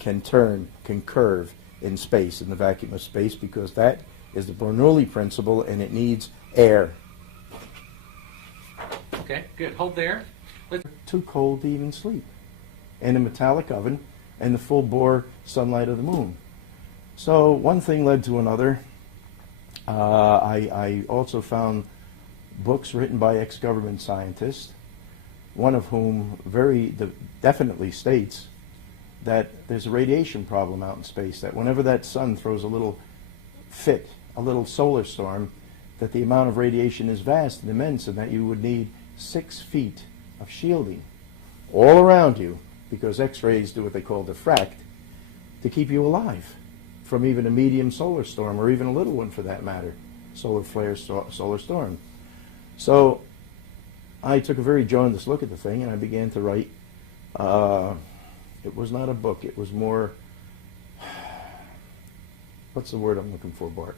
can turn, can curve in space, in the vacuum of space, because that is the Bernoulli principle, and it needs air. Okay, good. Hold there. Too cold to even sleep. And a metallic oven and the full bore sunlight of the moon. So one thing led to another. I also found books written by ex-government scientists, one of whom very definitely states that there's a radiation problem out in space, that whenever that sun throws a little fit a little solar storm, that the amount of radiation is vast and immense, and that you would need 6 feet of shielding all around you, because X-rays do what they call diffract, to keep you alive from even a medium solar storm, or even a little one for that matter, solar flare, solar storm. So I took a very jaundiced look at the thing, and I began to write. It was not a book. It was more, what's the word I'm looking for, Bart?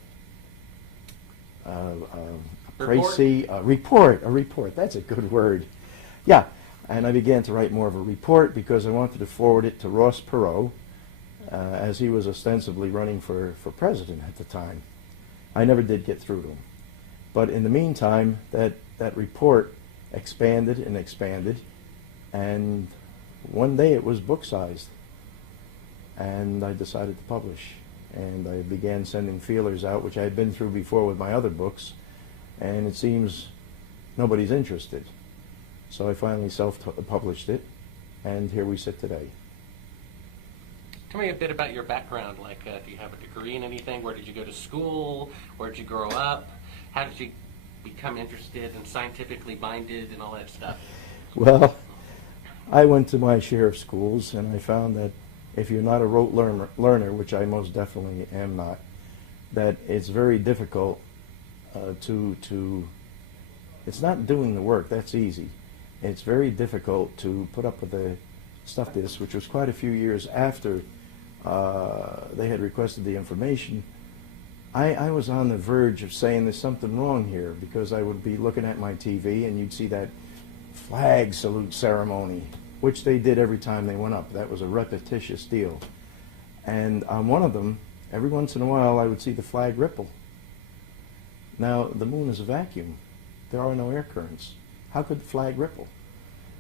A report. That's a good word. Yeah, and I began to write more of a report because I wanted to forward it to Ross Perot, as he was ostensibly running for president at the time. I never did get through to him. But in the meantime, that report expanded and expanded, and one day it was book-sized, and I decided to publish. And I began sending feelers out, which I had been through before with my other books, and it seems nobody's interested. So I finally self-published it, and here we sit today. Tell me a bit about your background. Like, do you have a degree in anything? Where did you go to school? Where did you grow up? How did you become interested and scientifically minded and all that stuff? Well, I went to my share of schools, and I found that if you're not a rote learner, which I most definitely am not, that it's very difficult it's not doing the work, that's easy. It's very difficult to put up with the stuff this, which was quite a few years after they had requested the information. I was on the verge of saying there's something wrong here, because I would be looking at my TV and you'd see that flag salute ceremony, which they did every time they went up. That was a repetitious deal. And on one of them, every once in a while, I would see the flag ripple. Now, the moon is a vacuum. There are no air currents. How could the flag ripple?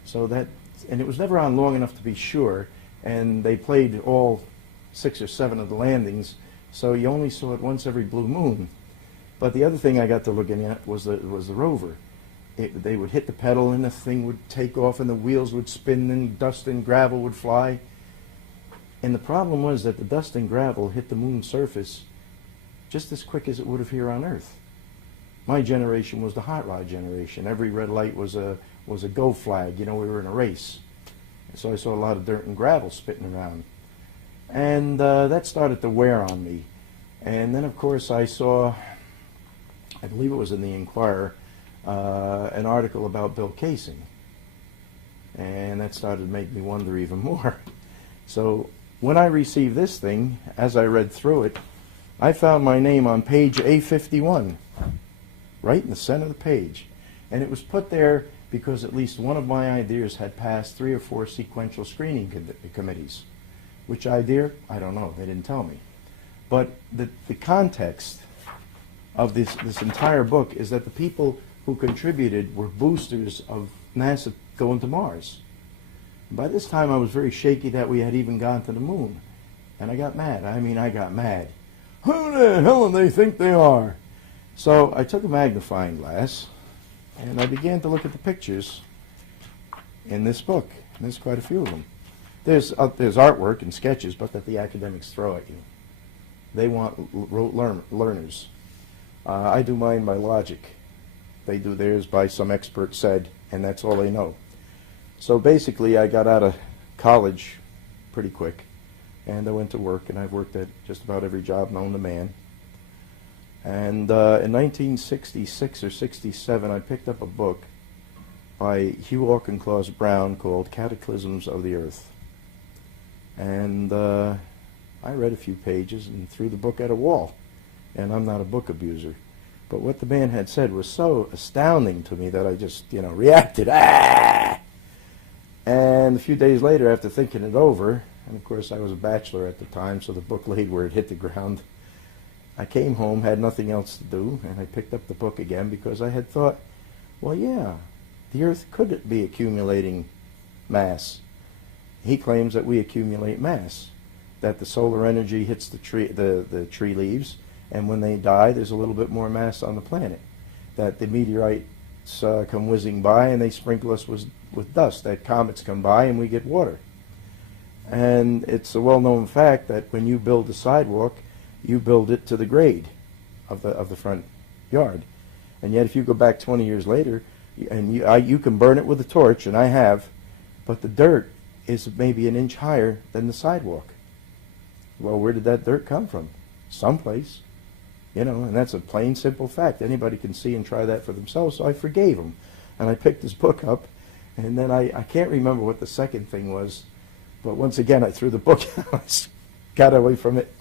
So that, and it was never on long enough to be sure, and they played all 6 or 7 of the landings, so you only saw it once every blue moon. But the other thing I got to looking at was the rover. They would hit the pedal and the thing would take off and the wheels would spin and dust and gravel would fly. And the problem was that the dust and gravel hit the moon's surface just as quick as it would have here on Earth. My generation was the hot rod generation. Every red light was a go flag. You know, we were in a race. So I saw a lot of dirt and gravel spitting around. And that started to wear on me. And then, of course, I saw, I believe it was in the Inquirer, an article about Bill Casing. And that started to make me wonder even more. So when I received this thing, as I read through it, I found my name on page A51, right in the center of the page. And it was put there because at least one of my ideas had passed 3 or 4 sequential screening committees. Which idea? I don't know. They didn't tell me. But the context of this entire book is that the people who contributed were boosters of NASA going to Mars. And by this time, I was very shaky that we had even gone to the moon. And I got mad. I mean, I got mad. Who the hell do they think they are? So I took a magnifying glass, and I began to look at the pictures in this book. And there's quite a few of them. There's artwork and sketches, but that the academics throw at you. They want rote learners. I do mine by logic. They do theirs by some expert said, and that's all they know. So basically, I got out of college pretty quick, and I went to work, and I've worked at just about every job known to man. And in 1966 or 67, I picked up a book by Hugh Auchincloss Brown called Cataclysms of the Earth. And I read a few pages and threw the book at a wall. And I'm not a book abuser. But what the man had said was so astounding to me that I just, reacted. Ah! And a few days later, after thinking it over, and of course I was a bachelor at the time, so the book laid where it hit the ground, I came home, had nothing else to do, and I picked up the book again because I had thought, well, yeah, the Earth could be accumulating mass. He claims that we accumulate mass, that the solar energy hits the tree leaves, and when they die, there's a little bit more mass on the planet. That the meteorites come whizzing by and they sprinkle us with dust. That comets come by and we get water. And it's a well-known fact that when you build a sidewalk, you build it to the grade of the front yard. And yet if you go back 20 years later, and you can burn it with a torch, and I have, but the dirt is maybe an inch higher than the sidewalk. Well, where did that dirt come from? Someplace. You know, and that's a plain, simple fact. Anybody can see and try that for themselves. So I forgave him. And I picked his book up, and then I can't remember what the second thing was, but once again I threw the book out, got away from it,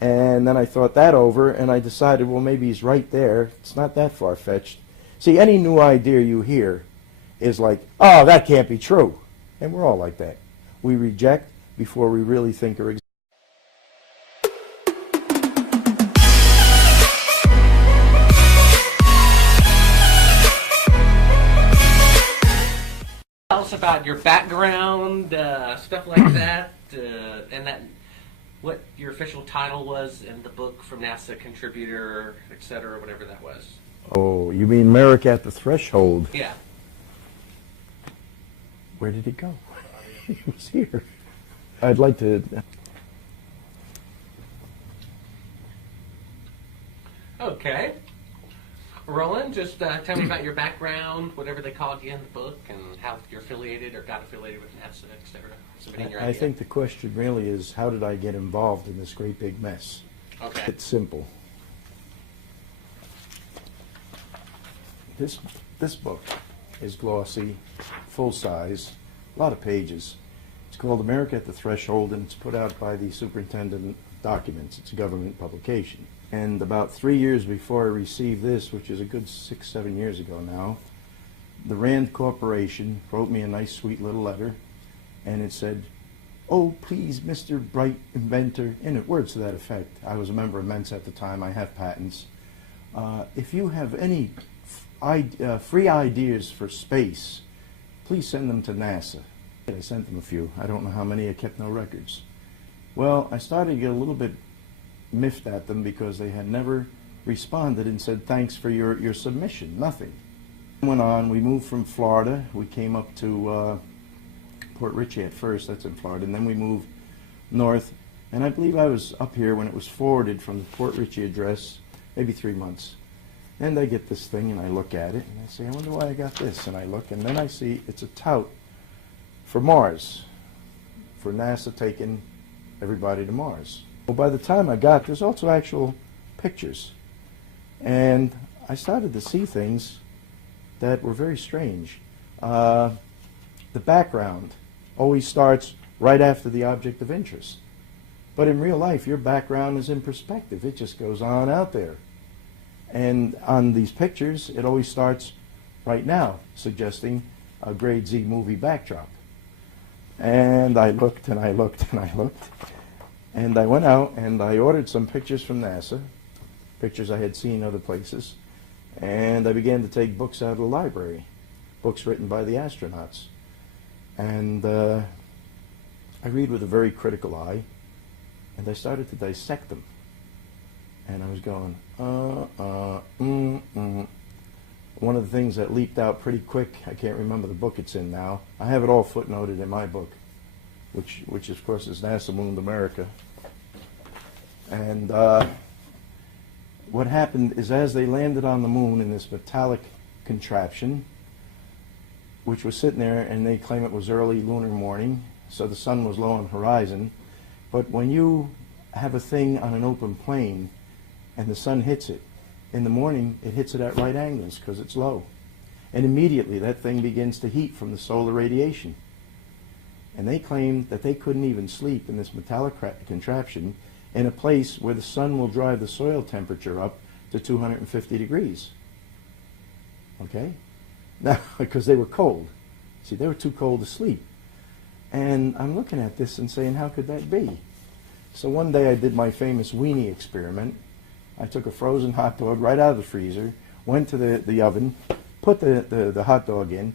and then I thought that over, and I decided, well, maybe he's right there. It's not that far-fetched. See, any new idea you hear is like, oh, that can't be true. And we're all like that. We reject before we really think or examine. Tell us about your background, stuff like that, and that what your official title was in the book from NASA contributor, etc., whatever that was. Oh, you mean America at the Threshold? Yeah. Where did it go? It was here. I'd like to... Okay. Roland, just tell me about your background, whatever they called you in the book, and how you're affiliated or got affiliated with NASA, etc. I think the question really is, how did I get involved in this great big mess? Okay. It's simple. This book is glossy, full size, a lot of pages. It's called America at the Threshold, and it's put out by the Superintendent of Documents. It's a government publication. And about 3 years before I received this, which is a good 6-7 years ago now, the Rand Corporation wrote me a nice sweet little letter, and it said, "Oh, please, Mr. Bright Inventor," in it, words to that effect. I was a member of Mensa at the time. I have patents. If you have any free ideas for space, please send them to NASA. I sent them a few. I don't know how many. I kept no records. Well, I started to get a little bit miffed at them because they had never responded and said, "Thanks for your submission." Nothing. Went on. We moved from Florida. We came up to Port Richey at first. That's in Florida. And then we moved north. And I believe I was up here when it was forwarded from the Port Richey address, maybe 3 months. And I get this thing, and I look at it, and I say, I wonder why I got this. And I look, and then I see it's a tout for Mars, for NASA taking everybody to Mars. Well, by the time I got, there's also actual pictures. And I started to see things that were very strange. The background always starts right after the object of interest. But in real life, your background is in perspective. It just goes on out there. And on these pictures, it always starts right now, suggesting a grade Z movie backdrop. And I looked, and I looked, and I looked. And I went out, and I ordered some pictures from NASA, pictures I had seen other places. And I began to take books out of the library, books written by the astronauts. And I read with a very critical eye, and I started to dissect them. And I was going, One of the things that leaped out pretty quick, I can't remember the book it's in now. I have it all footnoted in my book, which of course is NASA Mooned America. And what happened is, as they landed on the moon in this metallic contraption, which was sitting there, and they claim it was early lunar morning, so the sun was low on the horizon. But when you have a thing on an open plane and the sun hits it, in the morning it hits it at right angles because it's low. And immediately that thing begins to heat from the solar radiation. And they claimed that they couldn't even sleep in this metallic contraption in a place where the sun will drive the soil temperature up to 250 degrees. Okay? Now, because they were cold. See, they were too cold to sleep. And I'm looking at this and saying, how could that be? So one day I did my famous weenie experiment. I took a frozen hot dog right out of the freezer, went to the oven, put the hot dog in,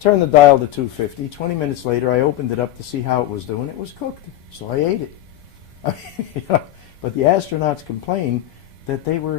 turned the dial to 250. 20 minutes later, I opened it up to see how it was doing. It was cooked, so I ate it. But the astronauts complained that they were